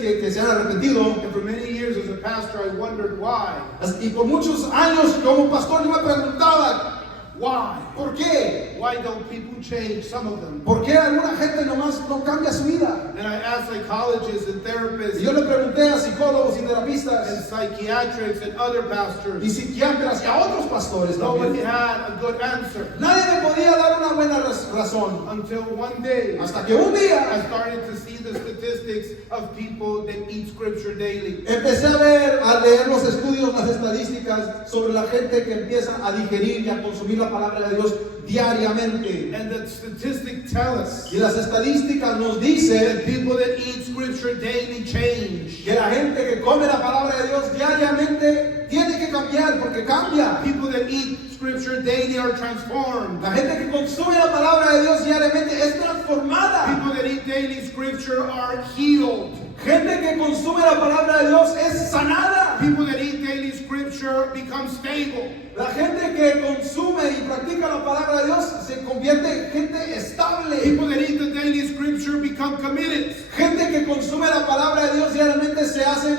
que se han arrepentido. And for many years as a pastor I wondered why. Y por muchos años como pastor yo me preguntaba, Why? ¿por qué? Why don't people change, some of them? ¿Por qué alguna gente nomás no cambia su vida? And I asked psychologists and Y therapists yo le pregunté a psicólogos y and terapistas psychiatrists and other y pastors. psiquiatras y a otros pastores Nobody también. had a good answer Nadie me podía dar una buena razón. until one day Hasta que un día I started to see the statistics of people that eat scripture daily. empecé a leer los estudios, las estadísticas sobre la gente que empieza a digerir y a consumir la palabra de Dios diariamente. And the statistics tell us Y las estadísticas nos that dicen people that eat scripture daily change. que la gente que come la palabra de Dios diariamente tiene que cambiar porque cambia. People that eat scripture daily are transformed. La gente que consume la palabra de Dios diariamente es transformada. People that eat daily scripture are healed. Gente que consume la palabra de Dios es sanada. People that eat daily scripture become stable. La gente que consume y practica la palabra de Dios se convierte en gente estable. People that eat the daily scripture become committed. Gente que consume la palabra de Dios diariamente se hacen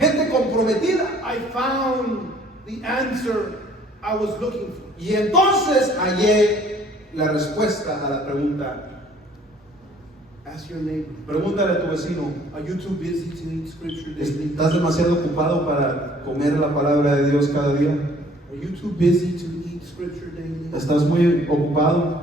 gente comprometida. I found the answer I was looking for. Y entonces hallé la respuesta a la pregunta. Ask your neighbor. Pregúntale a tu vecino. Are you too busy to eat scripture daily? ¿Estás demasiado ocupado para comer la palabra de Dios cada día? Are you too busy to eat scripture daily? ¿Estás muy ocupado?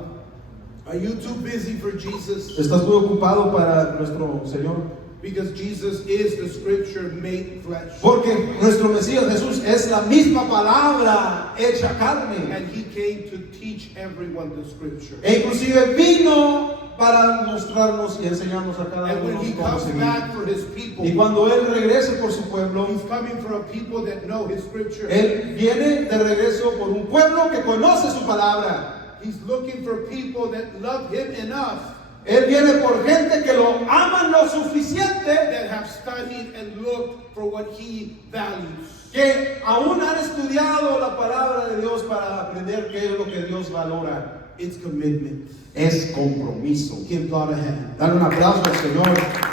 Are you too busy for Jesus? ¿Estás muy ocupado para nuestro Señor? Because Jesus is the scripture made flesh. Porque nuestro Mesías Jesús es la misma palabra hecha carne. And he came to teach everyone the scripture. E inclusive vino para mostrarnos y enseñarnos a cada And uno when he cómo comes seguir. back for his people, Y cuando Él regrese por su pueblo, he's coming for a people that know his scripture. Él viene de regreso por un pueblo que conoce su palabra. He's looking for people that love him enough, Él viene por gente que lo aman lo suficiente, that have studied and looked for what he values. que aún han estudiado la palabra de Dios para aprender qué es lo que Dios valora. It's commitment. Es compromiso. Give God a hand. Dale un aplauso al Señor.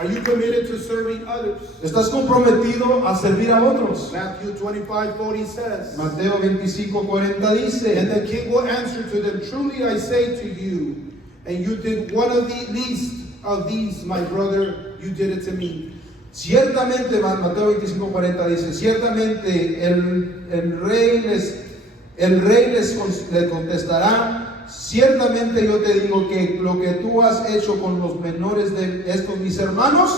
Are you committed to serving others? ¿Estás comprometido a servir a otros? Matthew 25:40 says, Mateo 25:40 dice, and the king will answer to them, truly I say to you, and you did one of the least of these, my brother, you did it to me. ciertamente, Mateo 25:40 dice, ciertamente el rey le contestará, ciertamente yo te digo que lo que tú has hecho con los menores de estos mis hermanos,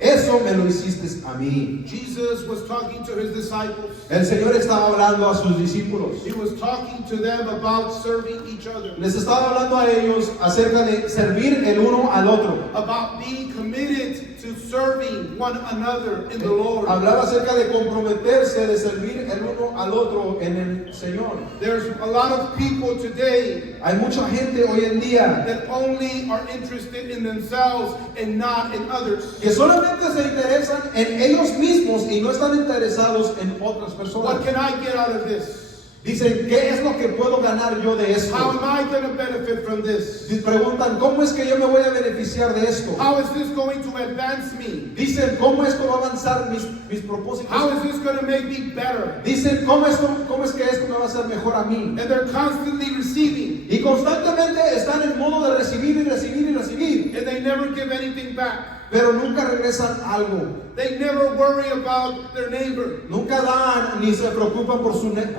Eso me lo hiciste a mí. Jesus was talking to his disciples. El Señor estaba hablando a sus discípulos. He was talking to them about serving each other, Les estaba hablando a ellos acerca de servir el uno al otro. about being committed to serving one another in the Lord. Hablaba acerca de comprometerse, de servir el uno al otro en el Señor. There's a lot of people today Hay mucha gente hoy en día that only are interested in themselves and not in others. que solamente se interesan en ellos mismos y no están interesados en otras What personas. can I get out of this? Dicen, ¿qué es lo que puedo ganar yo de How esto? am I going to benefit from this? Preguntan, ¿cómo es que yo me voy a beneficiar de esto? How is this going to advance me? Dicen, ¿cómo esto va a avanzar mis propósitos? How is this going to make me better? Dicen, ¿cómo es que esto me va a hacer mejor a mí? And they're constantly receiving, Y constantemente están en modo de recibir y recibir y recibir, and they never give anything back. pero nunca regresan algo. They never worry about their neighbor. Nunca dan ni se preocupan por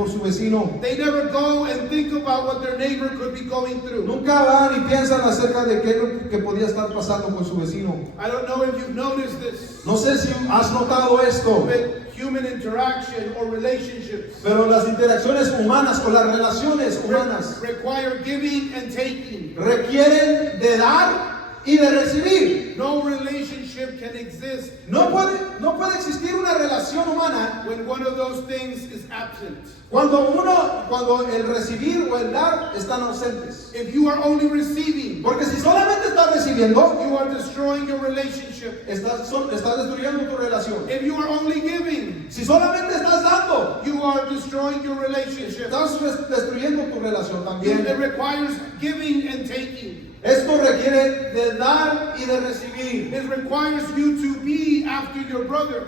su vecino. They never go and think about what their neighbor could be going through. Nunca van y piensan acerca de qué es lo que podía estar pasando con su vecino. I don't know if you've noticed this, No sé si has notado esto, but human interaction or relationships pero las interacciones humanas o las relaciones humanas require giving and taking. requieren de dar y de recibir. No relationship can exist No puede existir una relación humana when one of those things is absent. cuando el recibir o el dar están ausentes. If you are only receiving, Porque si solamente estás recibiendo, you are destroying your relationship. estás destruyendo tu relación. If you are only giving, Si solamente estás dando, you are destroying your relationship. estás destruyendo tu relación también. It requires giving and taking. Esto requiere de dar y de recibir. It requires you to be after your brother.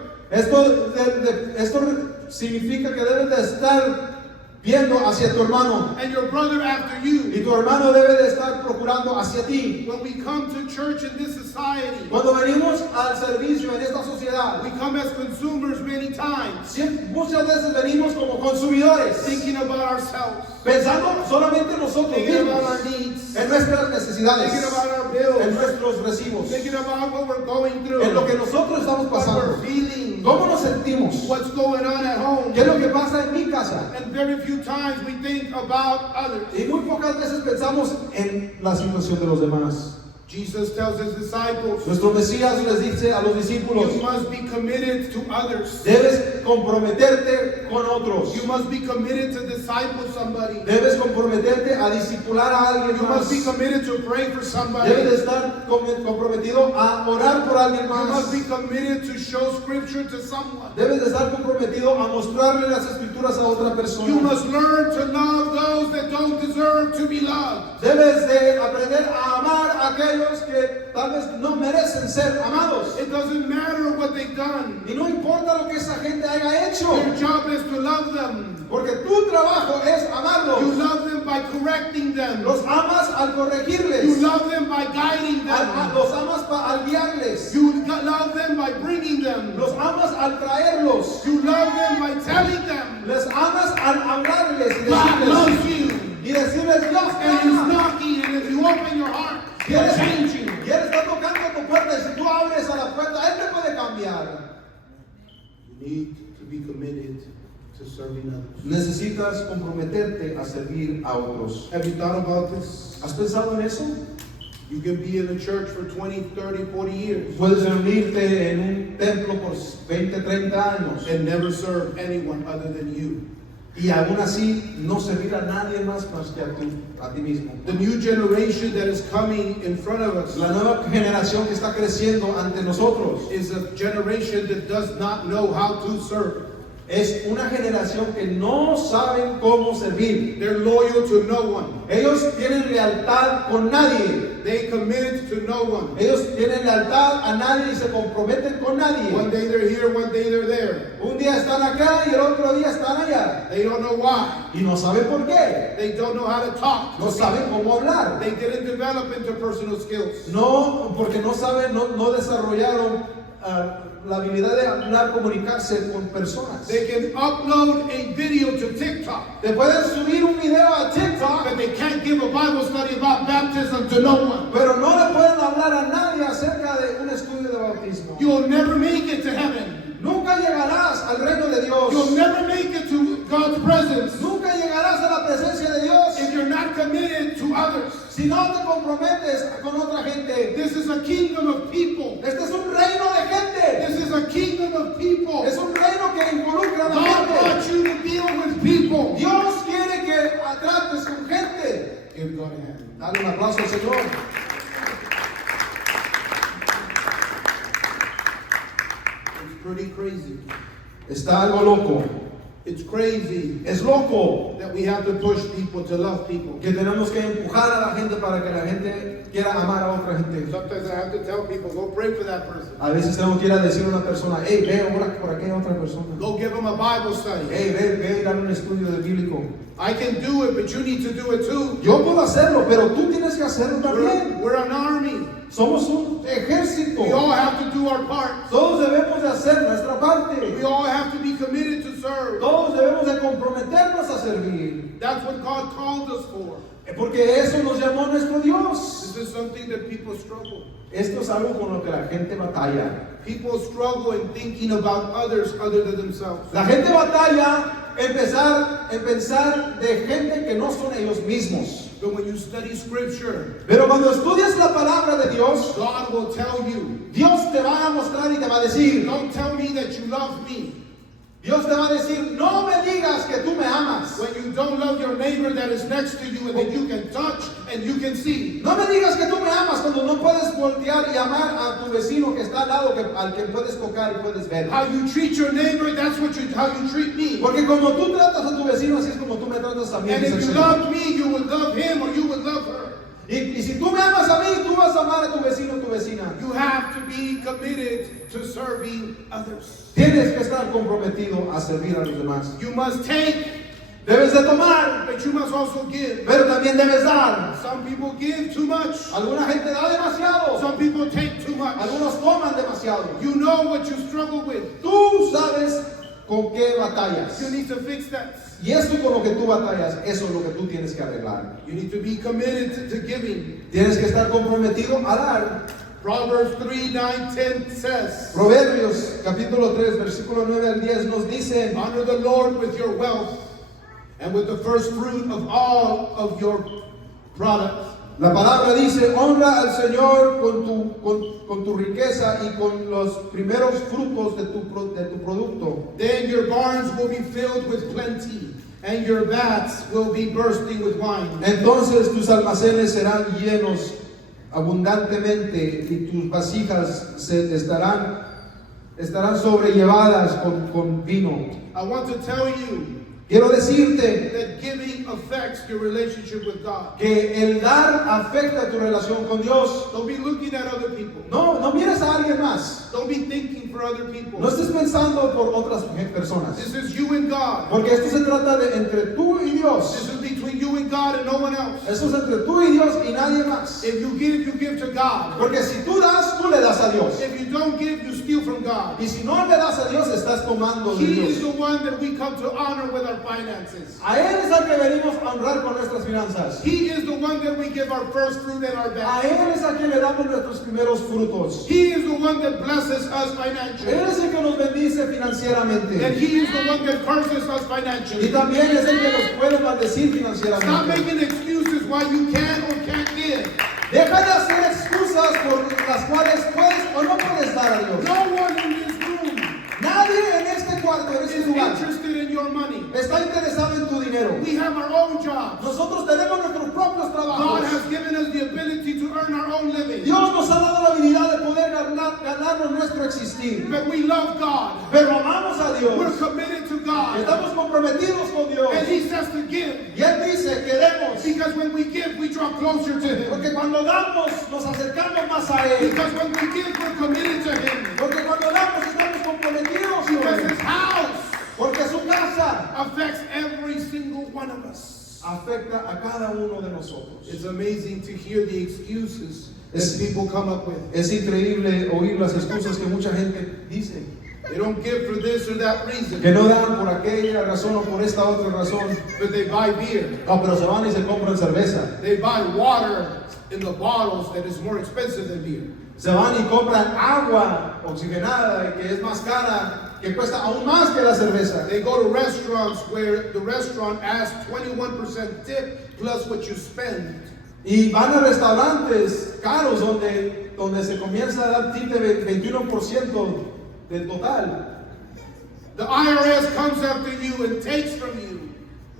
Esto significa que debes de estar viendo hacia tu hermano And your brother after y you. tu hermano debe de estar procurando hacia ti. When we come to church in this society, Cuando venimos al servicio en esta sociedad, we come as consumers many times, muchas veces venimos como consumidores, thinking about ourselves, pensando solamente nosotros thinking about mismos, our needs, en nuestras necesidades, thinking about our en bills, nuestros recibos, thinking about what we're going through, en lo que nosotros estamos what we're pasando, feeling, cómo nos sentimos, what's going on at home. qué es lo que pasa en mi casa. And very few times we think about others. Y muy pocas veces pensamos en la situación de los demás. Jesus tells his disciples, Nuestro Mesías les dice a los discípulos, you must be committed to others. debes comprometerte con otros. You must be committed to disciple somebody. Debes comprometerte a discipular a alguien You más. must be committed to pray for somebody. Debes de estar comprometido a orar por alguien You más. must be committed to show scripture to someone. Debes de estar comprometido a mostrarle las escrituras a otra You persona. must learn to love those that don't deserve to be loved. Debes de aprender a amar a aquellos que tal vez no merecen ser amados. It doesn't matter what they've done. Y no importa lo que esa gente haya hecho, Your job is to love them. porque tu trabajo es You amarlos. love them by correcting them. Los amas al You corregirles. love them by guiding them. Los amas al guiarles. You love them by bringing them. Los amas al traerlos. You love them by telling them Les amas al hablarles y God loves decirles, you. y decirles, Dios te And He's ama. knocking, and if you open your heart, He'll ¿Quieres, change you. quieres estar tocando tu puerta y si tú abres a la puerta, Él te puede cambiar. You need to be committed to serving others. Necesitas comprometerte a servir a otros. Have you thought about this? ¿Has pensado en eso? You can be in a church for 20, 30, 40 years Puedes reunirte en un templo por 20, 30 años and never serve anyone other than you. y aún así no servir a nadie más que a ti mismo. The new generation that is coming in front of us La nueva generación que está creciendo ante nosotros is a generation that does not know how to serve. es una generación que no saben cómo servir. They're loyal to no one. Ellos tienen lealtad con nadie. They commit to no one. Ellos tienen lealtad a nadie y se comprometen con nadie. One day they're here, one day they're there. Un día están acá y el otro día están allá. They don't know why. Y no saben por qué. They don't know how to talk. No saben cómo hablar. They didn't develop interpersonal skills. No, porque no saben, no desarrollaron la habilidad de hablar, comunicarse con personas. They can upload a video to TikTok, Te pueden subir un video a TikTok, but they can't give a Bible study about baptism to no one. pero no le pueden hablar a nadie acerca de un estudio de bautismo. You'll never make it to heaven. Nunca llegarás al reino de Dios. You'll never make it to God's presence Nunca llegarás a la presencia de Dios if you're not committed to others. si no te comprometes con otra gente. This is a kingdom of people. Este es un reino de gente. This is a kingdom of people. Es un reino que involucra a la God gente. wants you to deal with people. Dios quiere que trates con gente. Give God a hand. Dale un aplauso al Señor. It's pretty crazy. Está algo loco. It's crazy Es loco that we have to push people to love people. que tenemos que empujar a la gente para que la gente quiera amar a otra gente. Sometimes I have to tell people, go pray for that person. A veces tengo que ir a decir a una persona, hey, ve ora por aquella otra persona. Go give them a Bible study. Hey, ve y dale un estudio de bíblico. I can do it, but you need to do it too. Yo puedo hacerlo, pero tú tienes que hacerlo también. We're an army. Somos un ejército. We all have to do our part. Todos debemos de hacer nuestra parte. We all have to be committed to serve. Todos debemos de comprometernos a servir. That's what God called us for. Porque eso nos llamó nuestro Dios. This is something that people struggle. Esto es algo con lo que la gente batalla. People struggle in thinking about others other than themselves. La gente batalla en pensar de gente que no son ellos mismos. But when you study scripture, Pero cuando estudias la palabra de Dios, God will tell you, Dios te va a mostrar y te va a decir, don't tell me that you love me Dios te va a decir, no me digas que tú me amas. when you don't love your neighbor that is next to you and that you can touch and you can see. No me digas que tú me amas cuando no puedes voltear y amar a tu vecino que está al lado, al que puedes tocar y puedes ver. How you treat your neighbor, that's how you treat me. Porque como tú tratas a tu vecino, así es como tú me tratas a mí. And dice if el you Señor. love me, you will love him or you will love her. Y si tú me amas a mí, tú vas a amar a tu vecino o tu vecina. You have to be committed to serving others. Tienes que estar comprometido a servir a los demás. You must take, Debes de tomar, but you must also give. pero también debes dar. Some people give too much. Alguna gente da demasiado. Some people take too much. Algunos toman demasiado. You know what you struggle with. Tú sabes con qué You batallas. need to fix that. Y esto con lo que tú batallas, eso es lo que tú tienes que arreglar. You need to be committed to giving. Tienes que estar comprometido a dar. Proverbs 3:9-10 says, Proverbios capítulo 3, versículo 9 al 10 nos dice, honor the Lord with your wealth and with the first fruit of all of your products. la palabra dice, honra al Señor con tu riqueza y con los primeros frutos de tu producto. Then your barns will be filled with plenty, and your vats will be bursting with wine. Entonces tus almacenes serán llenos abundantemente y tus vasijas estarán sobrellevadas con vino. I want to tell you Quiero decirte that giving affects your relationship with God. que el dar afecta tu relación con Dios. Don't be looking at other people. No mires a alguien más. Don't be thinking for other people. No estés pensando por otras personas. This is you and God. Porque esto se trata de entre tú y This Dios. is between you and God and no one else. Eso es entre tú y Dios y nadie más. If you give to God. Porque si tú das, tú le das a Dios. If you don't give, you steal from God. Y si no le das a Dios, estás tomando de He is Dios. the one that we come to honor with our finances. A Él es al que venimos a honrar con nuestras finanzas. He is the one that we give our first fruit and our A best. Él es al que le damos nuestros primeros frutos. He is the one that blesses us Él financially. es el que nos bendice And financieramente. He is the one that curses us Y financially. también es el que nos puede maldecir Stop financieramente. making excuses why you can or can't give. Deja de hacer excusas por las cuales puedes o no puedes dar a Dios. No one in this room Nadie en este cuarto, en este is lugar, interested in your money. está interesado en tu dinero. We have our own jobs. Nosotros tenemos nuestros propios God trabajos. has given us the ability to earn our own living. Dios nos ha dado la habilidad de poder ganarnos nuestro existir. But we love God. Pero amamos a We're Dios. committed to God. Estamos comprometidos con Dios. And He says to give. Y Él dice que demos. Because when we give, we draw closer to Him. Porque cuando damos, nos acercamos más a Él. Because when we give, we're committed to Him. Porque cuando damos, estamos comprometidos con Because Él. His house Porque su casa affects every single one of us. afecta a cada uno de nosotros. It's amazing to hear the excuses that people come up with. Es increíble oír las excusas que mucha gente dice. They don't give for this or that reason, Que no dan por aquella razón o por esta otra razón. but they buy beer. No, pero se van y se compran cerveza. They buy water in the bottles that is more expensive than beer. Se van y compran agua oxigenada que es más cara, que cuesta aún más que la cerveza. They go to restaurants where the restaurant asks 21% tip plus what you spend. Y van a restaurantes caros donde se comienza a dar tip de 21% del total. The IRS comes after you and takes from you.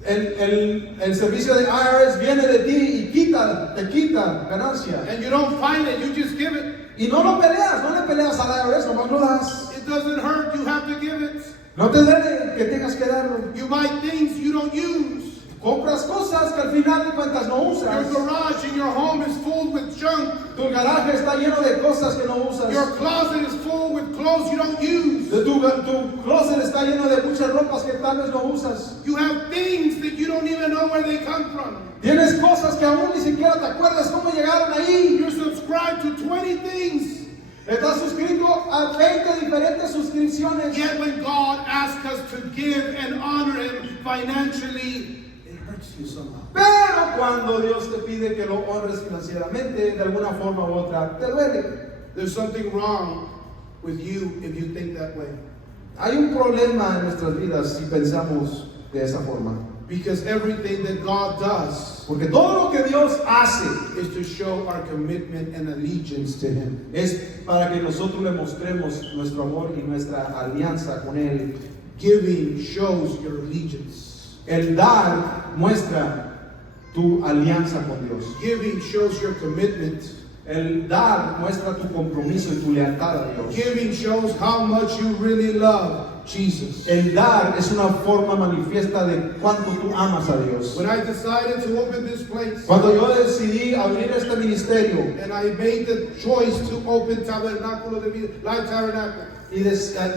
El servicio de IRS viene de ti y te quita ganancia. And you don't fight it, you just give it. Y no lo peleas, no le peleas al IRS, nomás lo das. It doesn't hurt, you have to give it. No te duele que tengas que darlo. You buy things you don't use. Compras cosas que al final de cuentas no Your usas. garage in your home is full with junk. Tu garaje está lleno de cosas que no usas. Your closet is full with clothes you don't use. Tu closet está lleno de muchas ropas que tal vez no usas. You have things that you don't even know where they come from. Tienes cosas que aún ni siquiera te acuerdas cómo llegaron ahí. You're subscribed to 20 things. Estás suscrito a 20 diferentes suscripciones. Yet when God asks us to give and honor Him financially, it hurts you somehow. Pero cuando Dios te pide que lo honres financieramente, de alguna forma u otra, te duele. There's something wrong with you if you think that way. Hay un problema en nuestras vidas si pensamos de esa forma. Because everything that God does Porque todo lo que Dios hace is to show our commitment and allegiance to Him. es para que nosotros le mostremos nuestro amor y nuestra alianza con Él. Giving shows your allegiance. El dar muestra tu alianza con Dios. Giving shows your commitment. El dar muestra tu compromiso y tu lealtad a Dios. Giving shows how much you really love Jesus. El dar es una forma manifiesta de cuánto tú amas a Dios. When I decided to open this place, Cuando yo decidí abrir este ministerio and I made the choice to open Tabernáculo de Vida, Life Tabernacle, y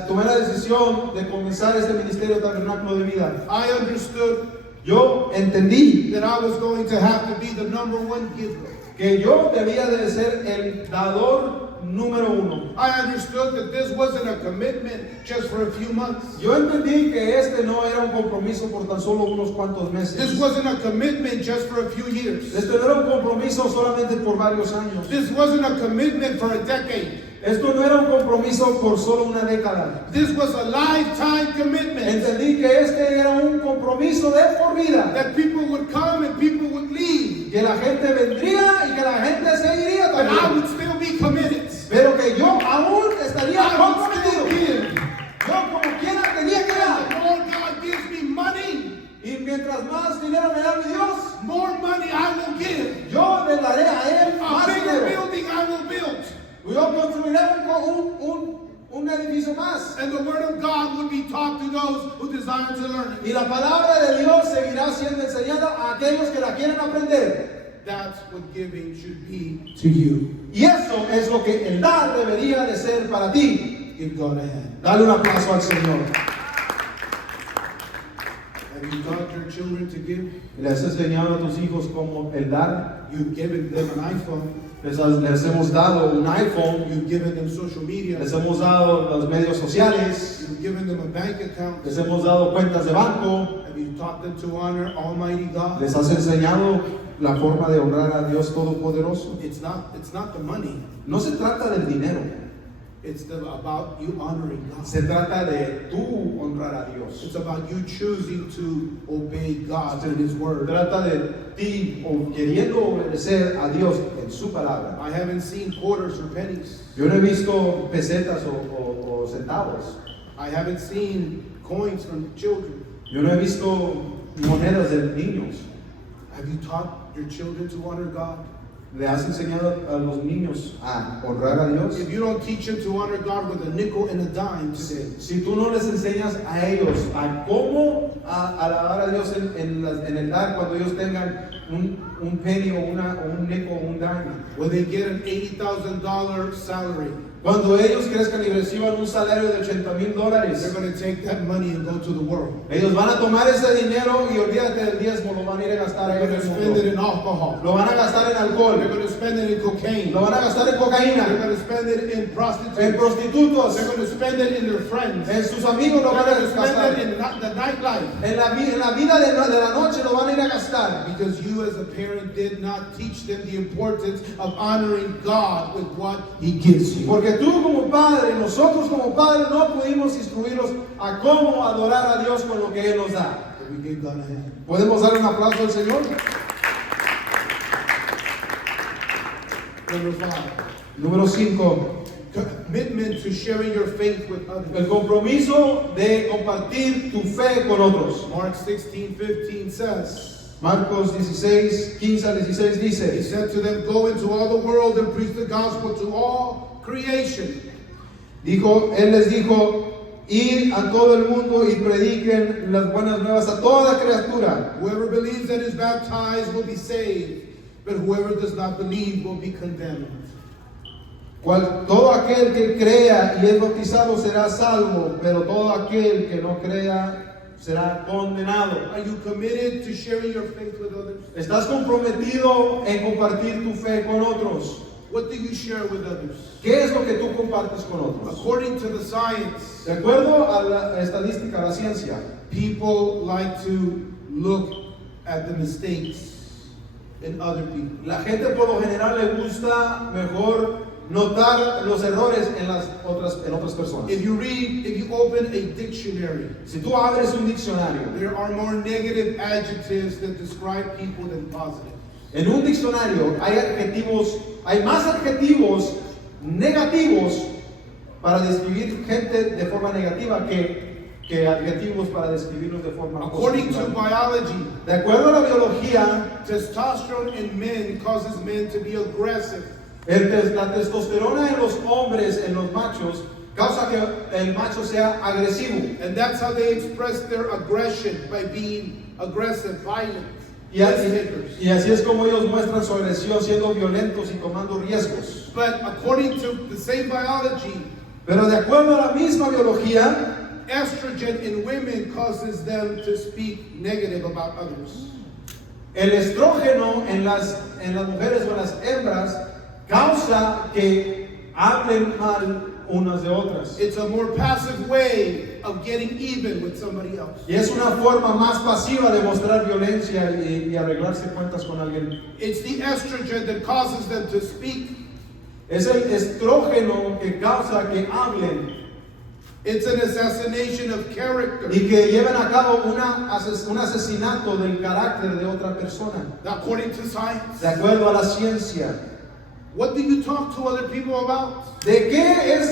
tomé la decisión de comenzar este ministerio Tabernáculo de Vida, I understood yo entendí that I was going to have to be the #1 giver. que yo debía de ser el dador número uno. I understood that this wasn't a commitment just for a few months. Yo entendí que este no era un compromiso por tan solo unos cuantos meses. This wasn't a commitment just for a few years. Este no era un compromiso solamente por varios años. This wasn't a commitment for a decade. Esto no era un compromiso por solo una década. This was a lifetime commitment. Entendí que este era un compromiso de por vida. That people would come and people would leave. Que la gente vendría y que la gente se iría But I también. would still be committed. Pero que yo aún estaría I would still comprometido. give. Yo como quiera tenía que The dar. more God gives me money, Y mientras más dinero me da mi Dios, more money I will give. yo le daré a Él A más bigger dinero. building I will build. Yo construiré un edificio más. And the word of God will be taught to those who desire to learn it. Y la palabra de Dios seguirá siendo enseñada a aquellos que la quieren aprender. That's what giving should be to you. Y eso es lo que el dar debería de ser para ti. Give God a hand. Dale un aplauso al Señor. Have you taught your children to give? ¿Les has enseñado a tus hijos cómo el dar? You've given them an iPhone. Les hemos dado un iPhone. You've given them social media. Les hemos dado los medios sociales. You've given them a bank account. Les hemos dado cuentas de banco. Have you taught them to honor Almighty God? Les has enseñado la forma de honrar a Dios Todopoderoso. It's not the money. No se trata del dinero. It's about you honoring God. Se trata de tú honrar a Dios. It's about you choosing to obey God and His Se word. trata de ti queriendo obedecer a Dios en su palabra. I haven't seen quarters or pennies. Yo no he visto pesetas o centavos. I haven't seen coins from children. Yo no he visto monedas de niños. Have you taught your children to honor God? ¿Le has enseñado a los niños a honrar a Dios? If you don't teach them to honor God with a nickel and a dime today, Si tú no les enseñas a ellos a cómo alabar a Dios en el dar cuando ellos tengan un penny o un nickel o un dime, when they get an $80,000 salary, Cuando ellos crezcan y reciban un salario de $80,000, they're going to take that money and go to the world. ellos van a tomar ese dinero y olvídate del diezmo, lo van a ir a gastar ahí They're en going el to spend it mundo. in alcohol. Lo van a gastar en They're alcohol, going to spend it in cocaine. lo van a gastar en They're cocaína, going to spend it in en prostitutes. prostitutos, They're going to spend it in their friends. en sus amigos lo They're van a going to spend gastar. it in the nightlife. En la vida de la noche lo van a ir a gastar. Because you as a parent did not teach them the importance of honoring God with what He gives you. Porque tú como padre, nosotros como padres no pudimos instruirlos a cómo adorar a Dios con lo que Él nos da. Can we give God a hand? ¿Podemos dar un aplauso al Señor? Number 5. Número 5. Commitment to sharing your faith with El others. compromiso de compartir tu fe con otros. Mark 16:15 says, Marcos 16, 15 al 16 He dice, said to them, go into all the world and preach the gospel to all creation. Él les dijo, id a todo el mundo y prediquen las buenas nuevas a toda criatura. Whoever believes and is baptized will be saved, but whoever does not believe will be condemned. Todo aquel que crea y es bautizado será salvo, pero todo aquel que no crea será condenado. Are you committed to sharing your faith with others? ¿Estás comprometido en compartir tu fe con otros? What do you share with others? ¿Qué es lo que tú compartes con otros? According to the science, De acuerdo a la estadística, a la ciencia, people like to look at the mistakes in other people. la gente por lo general le gusta mejor notar los errores en otras personas. If you open a dictionary, Si tú abres un diccionario, there are more negative adjectives that describe people than positive. en un diccionario hay más adjetivos negativos para describir gente de forma negativa que adjetivos para describirlos de forma According to positiva. biology, De acuerdo a la biología, testosterone in men causes men to be aggressive. la testosterona en los hombres, en los machos, causa que el macho sea agresivo. And that's how they express their aggression, by being aggressive, violent, Y risk-takers. así es como ellos muestran su agresión, siendo violentos y tomando riesgos. But according to the same biology, Pero de acuerdo a la misma biología, estrogen in women causes them to speak negative about others. el estrógeno en las mujeres o en las hembras causa que hablen mal unas de otras. It's a more passive way of getting even with somebody else. Y es una forma más pasiva de mostrar violencia y arreglarse cuentas con alguien. It's the estrogen that causes them to speak. Es el estrógeno que causa que hablen It's an assassination of character. y que lleven a cabo un asesinato del carácter de otra persona. According to science. De acuerdo a la ciencia. What do you talk to other people about? ¿De qué es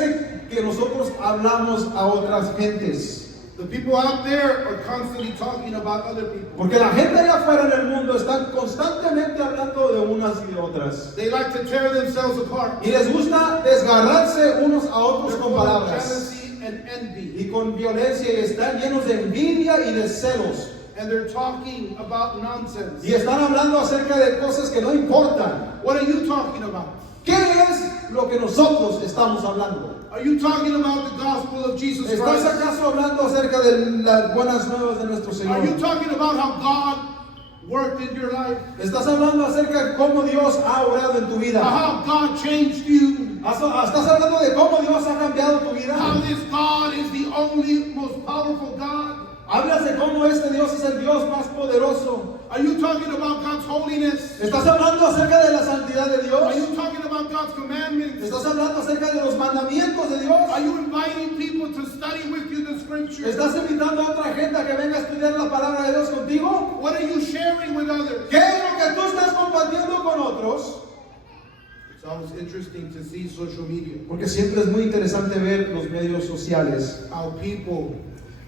que nosotros hablamos a otras gentes? The people out there are constantly talking about other people. Porque la gente allá afuera en el mundo está constantemente hablando de unas y de otras. They like to tear themselves apart. Y les gusta desgarrarse unos a otros They're con full of palabras jealousy and envy. y con violencia y están llenos de envidia y de celos. And they're talking about nonsense. Y están hablando acerca de cosas que no importan. What are you talking about? ¿Qué es lo que nosotros estamos hablando? Are you talking about the gospel of Jesus ¿Estás Christ? acaso hablando acerca de las buenas nuevas de nuestro Are you Señor? talking about how God worked in your life? ¿Estás hablando acerca de cómo Dios ha obrado en tu vida? How God changed you? ¿Estás hablando de cómo Dios ha cambiado tu vida? How this God is the only most powerful God? ¿Hablas de cómo este Dios es el Dios más poderoso? Are you talking about God's holiness? ¿Estás hablando acerca de la santidad de Dios? Are you talking about God's commandments? ¿Estás hablando acerca de los mandamientos de Dios? Are you inviting people to study with you the scripture? ¿Estás invitando a otra gente a que venga a estudiar la palabra de Dios contigo? What are you sharing with others? ¿Qué es lo que tú estás compartiendo con otros? It's always interesting to see social media. Porque siempre es muy interesante ver los medios sociales, How people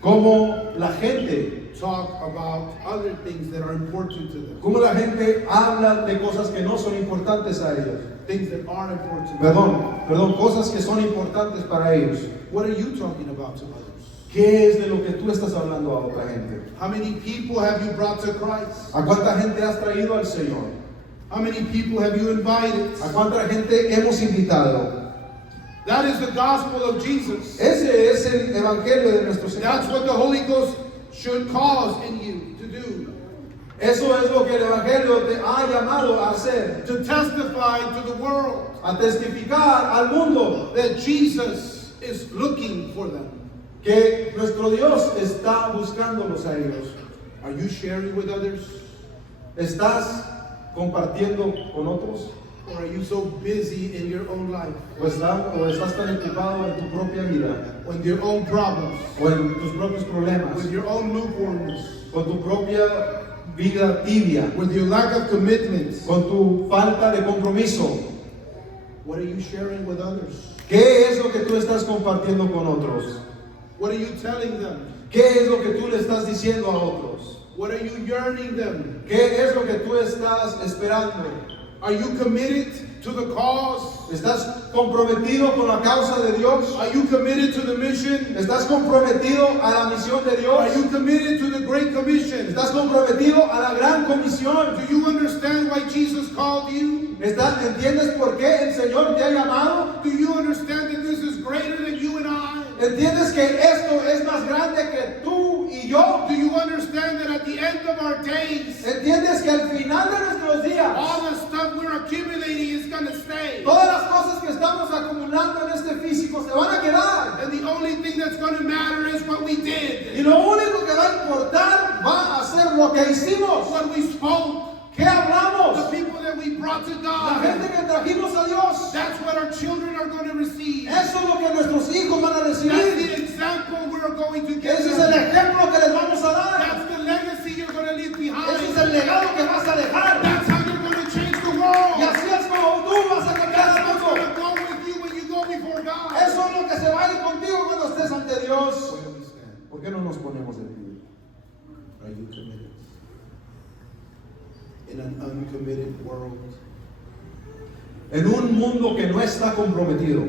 cómo la gente, talk about other things that are important to them. cómo la gente habla de cosas que no son importantes a ellos. Things that are important to them. Perdón, cosas que son importantes para ellos. What are you talking about to others? ¿Qué es de lo que tú estás hablando a otra gente? How many people have you brought to Christ? ¿A cuánta gente has traído al Señor? How many people have you invited? ¿A cuánta gente hemos invitado? That is the gospel of Jesus. Ese es el evangelio de nuestro Señor. That's what the Holy Ghost should cause in you to do. Eso es lo que el evangelio te ha llamado a hacer. To testify to the world A testificar al mundo that Jesus is looking for them. que nuestro Dios está buscándolos a ellos. Are you sharing with others? ¿Estás compartiendo con otros? Or are you so busy in your own life, ¿O estás tan ocupado en tu propia vida? with your own problems, ¿O en tus propios problemas? with your own lukewarmness, ¿Con tu propia vida tibia? with your lack of commitment? ¿Con tu falta de compromiso? What are you sharing with others? ¿Qué es lo que tú estás compartiendo con otros? What are you telling them? ¿Qué es lo que tú le estás diciendo a otros? What are you yearning them? ¿Qué es lo que tú estás esperando? Are you committed to the cause? ¿Estás comprometido con la causa de Dios? Are you committed to the mission? ¿Estás comprometido a la misión de Dios? Are you committed to the Great Commission? ¿Estás comprometido a la gran comisión? Do you understand why Jesus called you? ¿Entiendes por qué el Señor te ha llamado? Do you understand that this is greater than you and I? ¿Entiendes que esto es más grande que tú y yo? Do you understand that at the end of our days, ¿Entiendes que al final de nuestros días, all the stuff we're accumulating is going to stay? todas las cosas que estamos acumulando en este físico se van a quedar? And the only thing that's going to matter is what we Y did, lo único que va a importar va a ser lo que hicimos. what we spoke, ¿Qué hablamos? the people that we brought to La gente God. que trajimos a Dios. That's what our children are going to receive. Eso es lo que nuestros hijos van a That's recibir. the example we're going to give Ese es el them. ejemplo que les vamos a dar. That's the legacy you're going to leave Ese es behind. el legado que vas a dejar. That's how you're going to change the Y world. así es como tú vas a cambiar That's el what's going mundo. to go with you when you go before God. Eso es lo que se va a ir contigo cuando estés ante Dios. Where do we stand? ¿Por qué no nos ponemos de pie? Are you committed? In an uncommitted world, En un mundo que no está comprometido,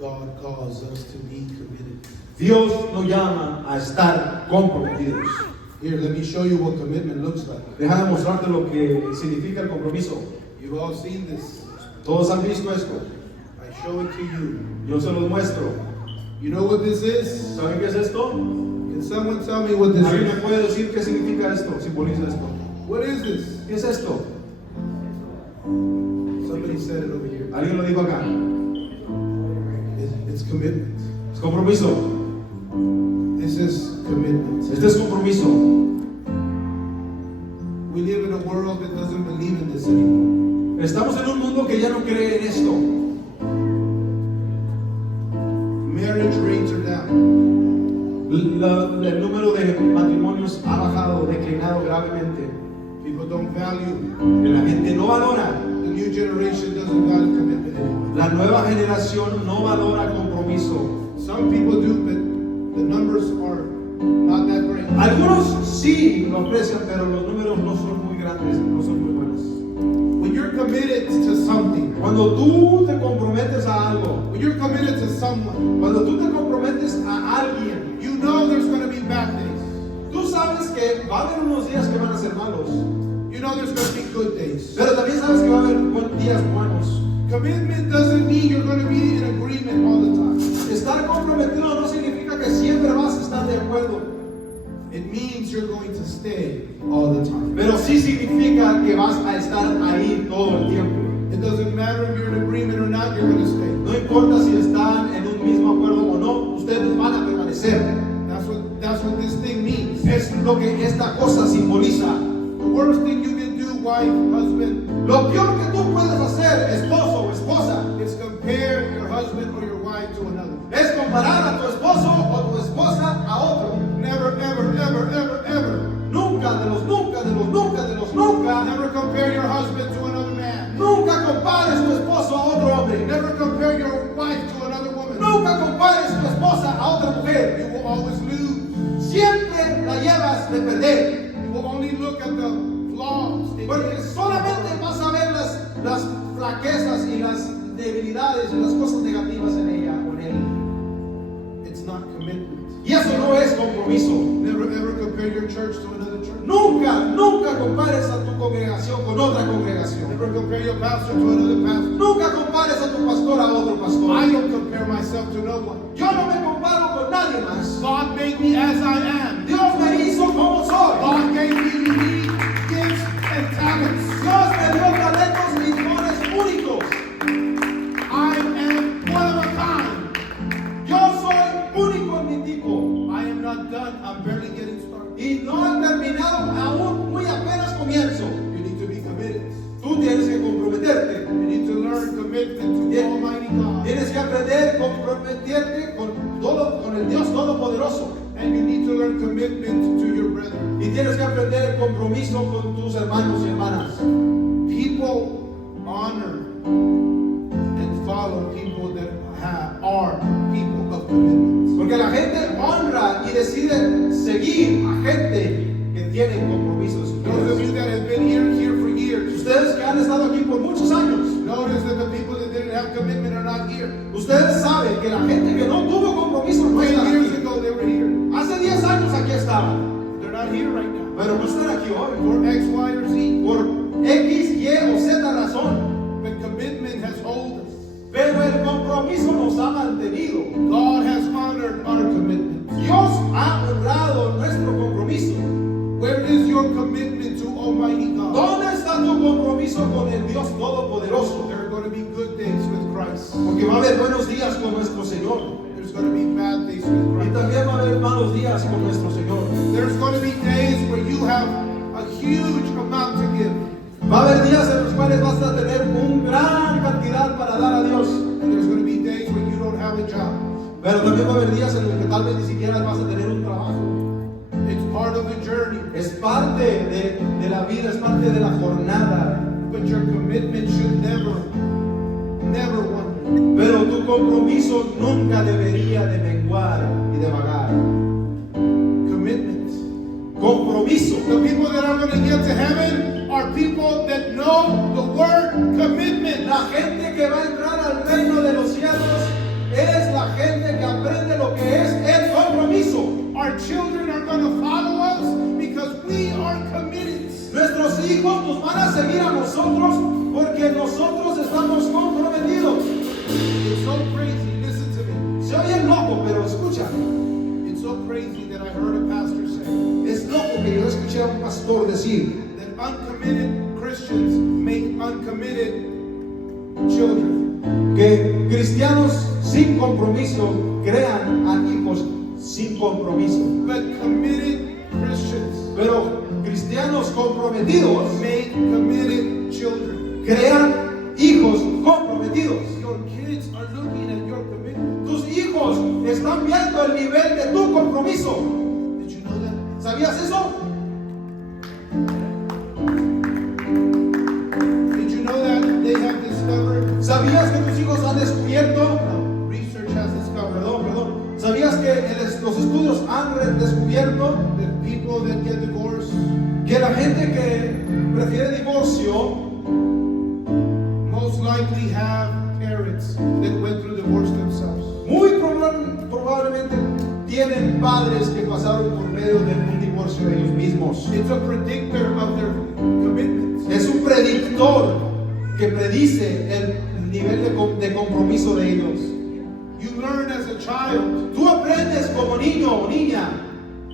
God calls us to be committed. Dios nos llama a estar comprometidos. Here, let me show you what commitment looks like. Deja de mostrarte lo que significa el compromiso. You've all seen this. Todos han visto esto. I show it to you. Yo se los muestro. You know what this is? ¿Saben qué es esto? Can someone tell me what this ¿Alguien me is? puede decir qué significa esto? Simboliza esto. What is this? ¿Qué es esto? Somebody said it over here. Alguien lo dijo acá. It's commitment. Es compromiso. This is commitment. Este es compromiso. We live in a world that doesn't believe in this anymore. Estamos en un mundo que ya no cree en esto. Marriage rates are down. El número de matrimonios ha bajado, declinado gravemente. People don't value. Que la gente no valora. The new generation doesn't value commitment anymore. La nueva generación no valora compromiso. Some people do, but the numbers are not that great. Algunos sí lo aprecian, pero los números no son muy grandes, no son muy buenos. When you're committed to something, Cuando tú te comprometes a algo, when you're committed to someone, cuando tú te comprometes a alguien, you know there's going to be bad days. tú sabes que va a haber unos días que van a ser malos, You know there's going to be good days. pero también sabes que va a haber días buenos. Commitment doesn't mean you're going to be in agreement all the time. Estar comprometido no significa que siempre vas a estar de acuerdo, It means you're going to stay all the time. pero sí significa que vas a estar ahí todo el tiempo. It doesn't matter if you're in agreement or not, you're going to stay. No importa si están en un mismo acuerdo o no, ustedes van a permanecer. That's what this thing means. Es lo que esta cosa simboliza. The worst thing you can do, wife, husband, Lo peor que tú puedes hacer, esposo o esposa, is compare your husband or your wife to another. es comparar a tu esposo o tu esposa a otro. Never, ever, ever, ever, ever. Nunca, de los nunca, de los nunca, de los nunca. Never compare your husband to another man. Nunca compares tu esposo a otro hombre. Never compare your wife to another woman. Nunca compares tu esposa a otra mujer. You will always lose. Siempre la llevas de perder. You will only look at the flaws in Porque it. solamente vas a ver las flaquezas y las debilidades y las cosas negativas en ella o en él. It's not commitment. Y eso no es compromiso. Never never ever compare your church to another church. Nunca compares a tu congregación con otra congregación. Never compare your pastor to another pastor. Nunca compares a tu pastor a otro pastor. I don't compare myself to no one. Yo no me comparo con nadie más. God made me as I am. Dios me hizo como soy. God gave me unique gifts and talents. Dios me dio talentos y dones únicos. I am one of a kind. Yo soy único en mi tipo. I am not done. I'm barely getting started. Y no he terminado, aún muy apenas comienzo. You need to be committed. Tú tienes que comprometerte. You need to learn commitment to Almighty God. Tienes que aprender a comprometerte con el Dios Todopoderoso. And you need to learn commitment to your brethren. Y tienes que aprender el compromiso con tus hermanos y hermanas. People honor and follow people that are people of commitment. Porque la gente honra y decide seguir a gente que tiene compromiso en sus Those of you vidas. that have been here for years, Ustedes que han estado aquí por muchos años, notice that the people that didn't have commitment are not here. ustedes saben que la gente que no tuvo compromiso no está 10 years aquí. ago they were here. Hace 10 años aquí estaban, They're not here right now. pero no están aquí hoy. For X, Y, or Z. Por X, Y o Z razón. But commitment has hold us. Pero el compromiso nos ha mantenido. God has honored our commitment. Dios ha honrado nuestro compromiso. Where is your commitment to Almighty God? ¿Dónde está tu compromiso con el Dios Todopoderoso? There are going to be good days with Christ. Porque va a haber buenos días con nuestro Señor. There's going to be bad days with Y Christ. también va a haber malos días con nuestro Señor. There's going to be days where you have a huge amount to give. Va a haber días en los cuales vas a tener una gran cantidad para dar a Dios. And there's going to be days when you don't have a job. Pero también va a haber días en los que tal vez ni siquiera vas a tener un trabajo. It's part of the journey. Es parte de la vida, es parte de la jornada. But your commitment should never wander. Pero tu compromiso nunca debería de menguar y de vagar. Commitment. Compromiso. The people that are going to get to heaven are people that know the word commitment. La gente que va a entrar al reino de los cielos es la gente que aprende lo que es el compromiso. Our children are going to follow us because we are committed. Nuestros hijos nos van a seguir a nosotros porque nosotros estamos comprometidos. It's so crazy. Listen to me. Se oye loco, pero escucha. It's so crazy that I heard a pastor say Es loco que yo escuché a un pastor decir that uncommitted Christians make uncommitted children. que cristianos sin compromiso crean a hijos sin compromiso. But committed Christians Pero cristianos comprometidos make committed children. crean hijos comprometidos. Your kids are looking at your commitment. Tus hijos están viendo el nivel de tu compromiso. Did you know that? ¿Sabías eso? Did you know that they have discovered? ¿Sabías que tus hijos han descubierto? No, research has discovered. Perdón. ¿Sabías que los estudios han descubierto That people that get divorced que la gente que prefiere divorcio most likely have parents that went through divorce themselves. muy probablemente tienen padres que pasaron por medio de un divorcio de ellos mismos? It's a predictor of their commitment. Es un predictor que predice el nivel de compromiso de ellos. You learn as a child Tú aprendes como niño o niña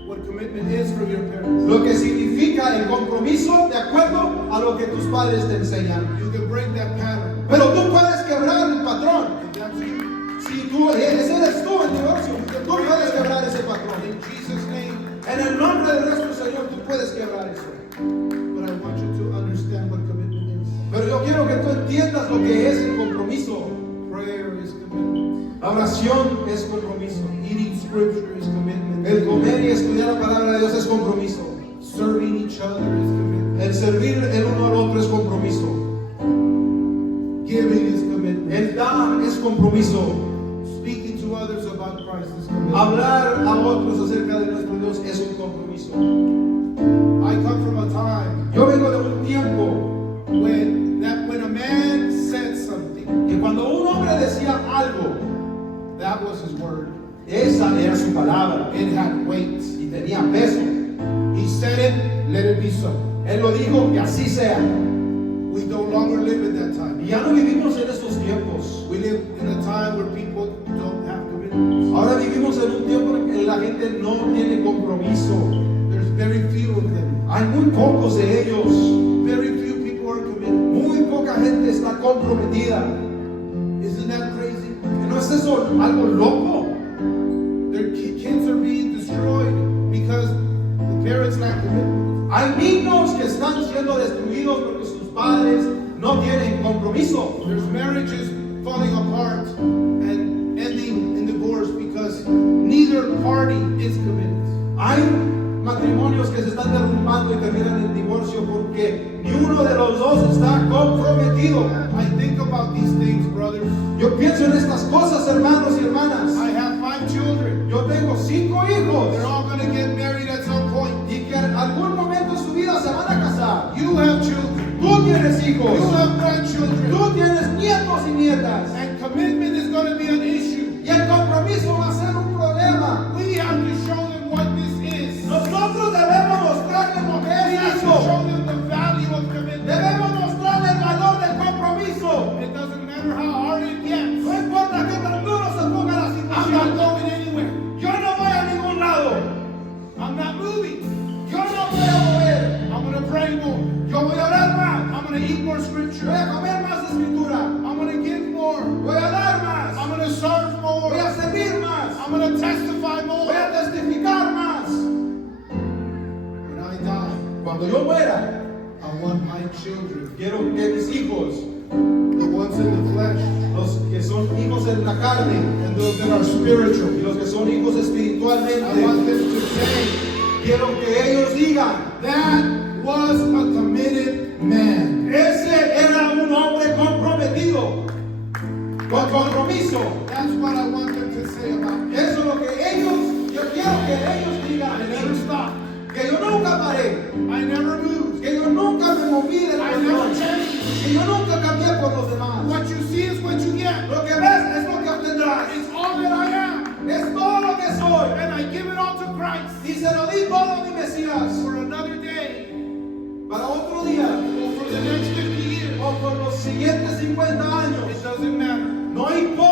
what commitment is from your parents. lo que significa el compromiso de acuerdo a lo que tus padres te enseñan. You can break that pattern. Pero tú puedes quebrar el patrón. If that's you, Si tú ese eres tú en divorcio, tú puedes quebrar ese patrón. in Jesus' name. En el nombre de nuestro Señor, tú puedes quebrar eso. But I want you to understand what commitment is. Pero yo quiero que tú entiendas lo que es el compromiso. Prayer is commitment. La oración es compromiso. Eating scripture is commitment. El comer y estudiar la palabra de Dios es compromiso. Serving each other is commitment. El servir el uno al otro es compromiso. Giving is commitment. El dar es compromiso. Speaking to others about Christ is commitment. Hablar a otros acerca de nuestro Dios es un compromiso. I come from a time Yo vengo de un tiempo when a man said something, que cuando un hombre decía algo, that was his word. esa era su palabra It had weight. y tenía peso. He said it, let it be so. Él lo dijo, que así sea. We no longer live in that time. Y ya no vivimos en estos tiempos. We live in a time where people don't have commitments. Ahora vivimos en un tiempo en que la gente no tiene compromiso. There's very few of them. Hay muy pocos de ellos. Very few people are committed. Muy poca gente está comprometida. Isn't that crazy? ¿No es eso algo loco? Their kids are being destroyed because the parents lack commitment. Hay niños que están siendo destruidos porque sus padres no tienen compromiso. There's marriages falling apart and ending in divorce because neither party is committed. Hay matrimonios que se están derrumbando y terminan en divorcio porque ni uno de los dos está comprometido. I think about these things, brothers. Yo pienso en estas cosas, hermanos y hermanas. I have 5 children. Yo tengo 5 hijos They're all going to get married at some point. y que en algún momento de su vida se van a casar. You have children. Tú tienes hijos. You have grandchildren. Tú tienes nietos y nietas. And commitment is going to be an issue. Y el compromiso va a ser un problema. We have to show them what this is. Nosotros debemos mostrarles lo que We es have to eso. show them the value of commitment. Debemos mostrarles el valor del compromiso. It doesn't matter how hard it gets. No importa qué tan duro se ponga la I'm not situación. going anywhere. Yo no voy a ningún lado. I'm not moving. Yo no voy a mover. I'm going to pray more. Yo voy a orar más. I'm going to eat more Voy scripture. a comer más escritura. I'm going to give more. Voy a dar más. I'm going to serve more. Voy a servir más. I'm going to testify more. Voy a testificar más. When I die, Cuando yo muera, I want my children, quiero que mis hijos, the ones in the flesh, los que son hijos en la carne and those that are spiritual, y los que son hijos I espiritualmente, want them to say, quiero que ellos digan, that was a committed man. ese era un hombre comprometido, con compromiso. That's what I want them to say about me. Eso es lo que ellos, yo quiero que ellos digan I de never mí, stopped. que yo nunca paré, I never moved. que yo nunca me moví de la I never cuestión, changed. que yo nunca cambié por los demás. What you see is what you get. Lo que ves es lo que obtendrás, It's all that I am. es todo lo que soy. And I give it all to Christ Y se lo di todo a mi Mesías for another day para otro día or for the next 50 years. o por los siguientes 50 años. It doesn't matter. No importa.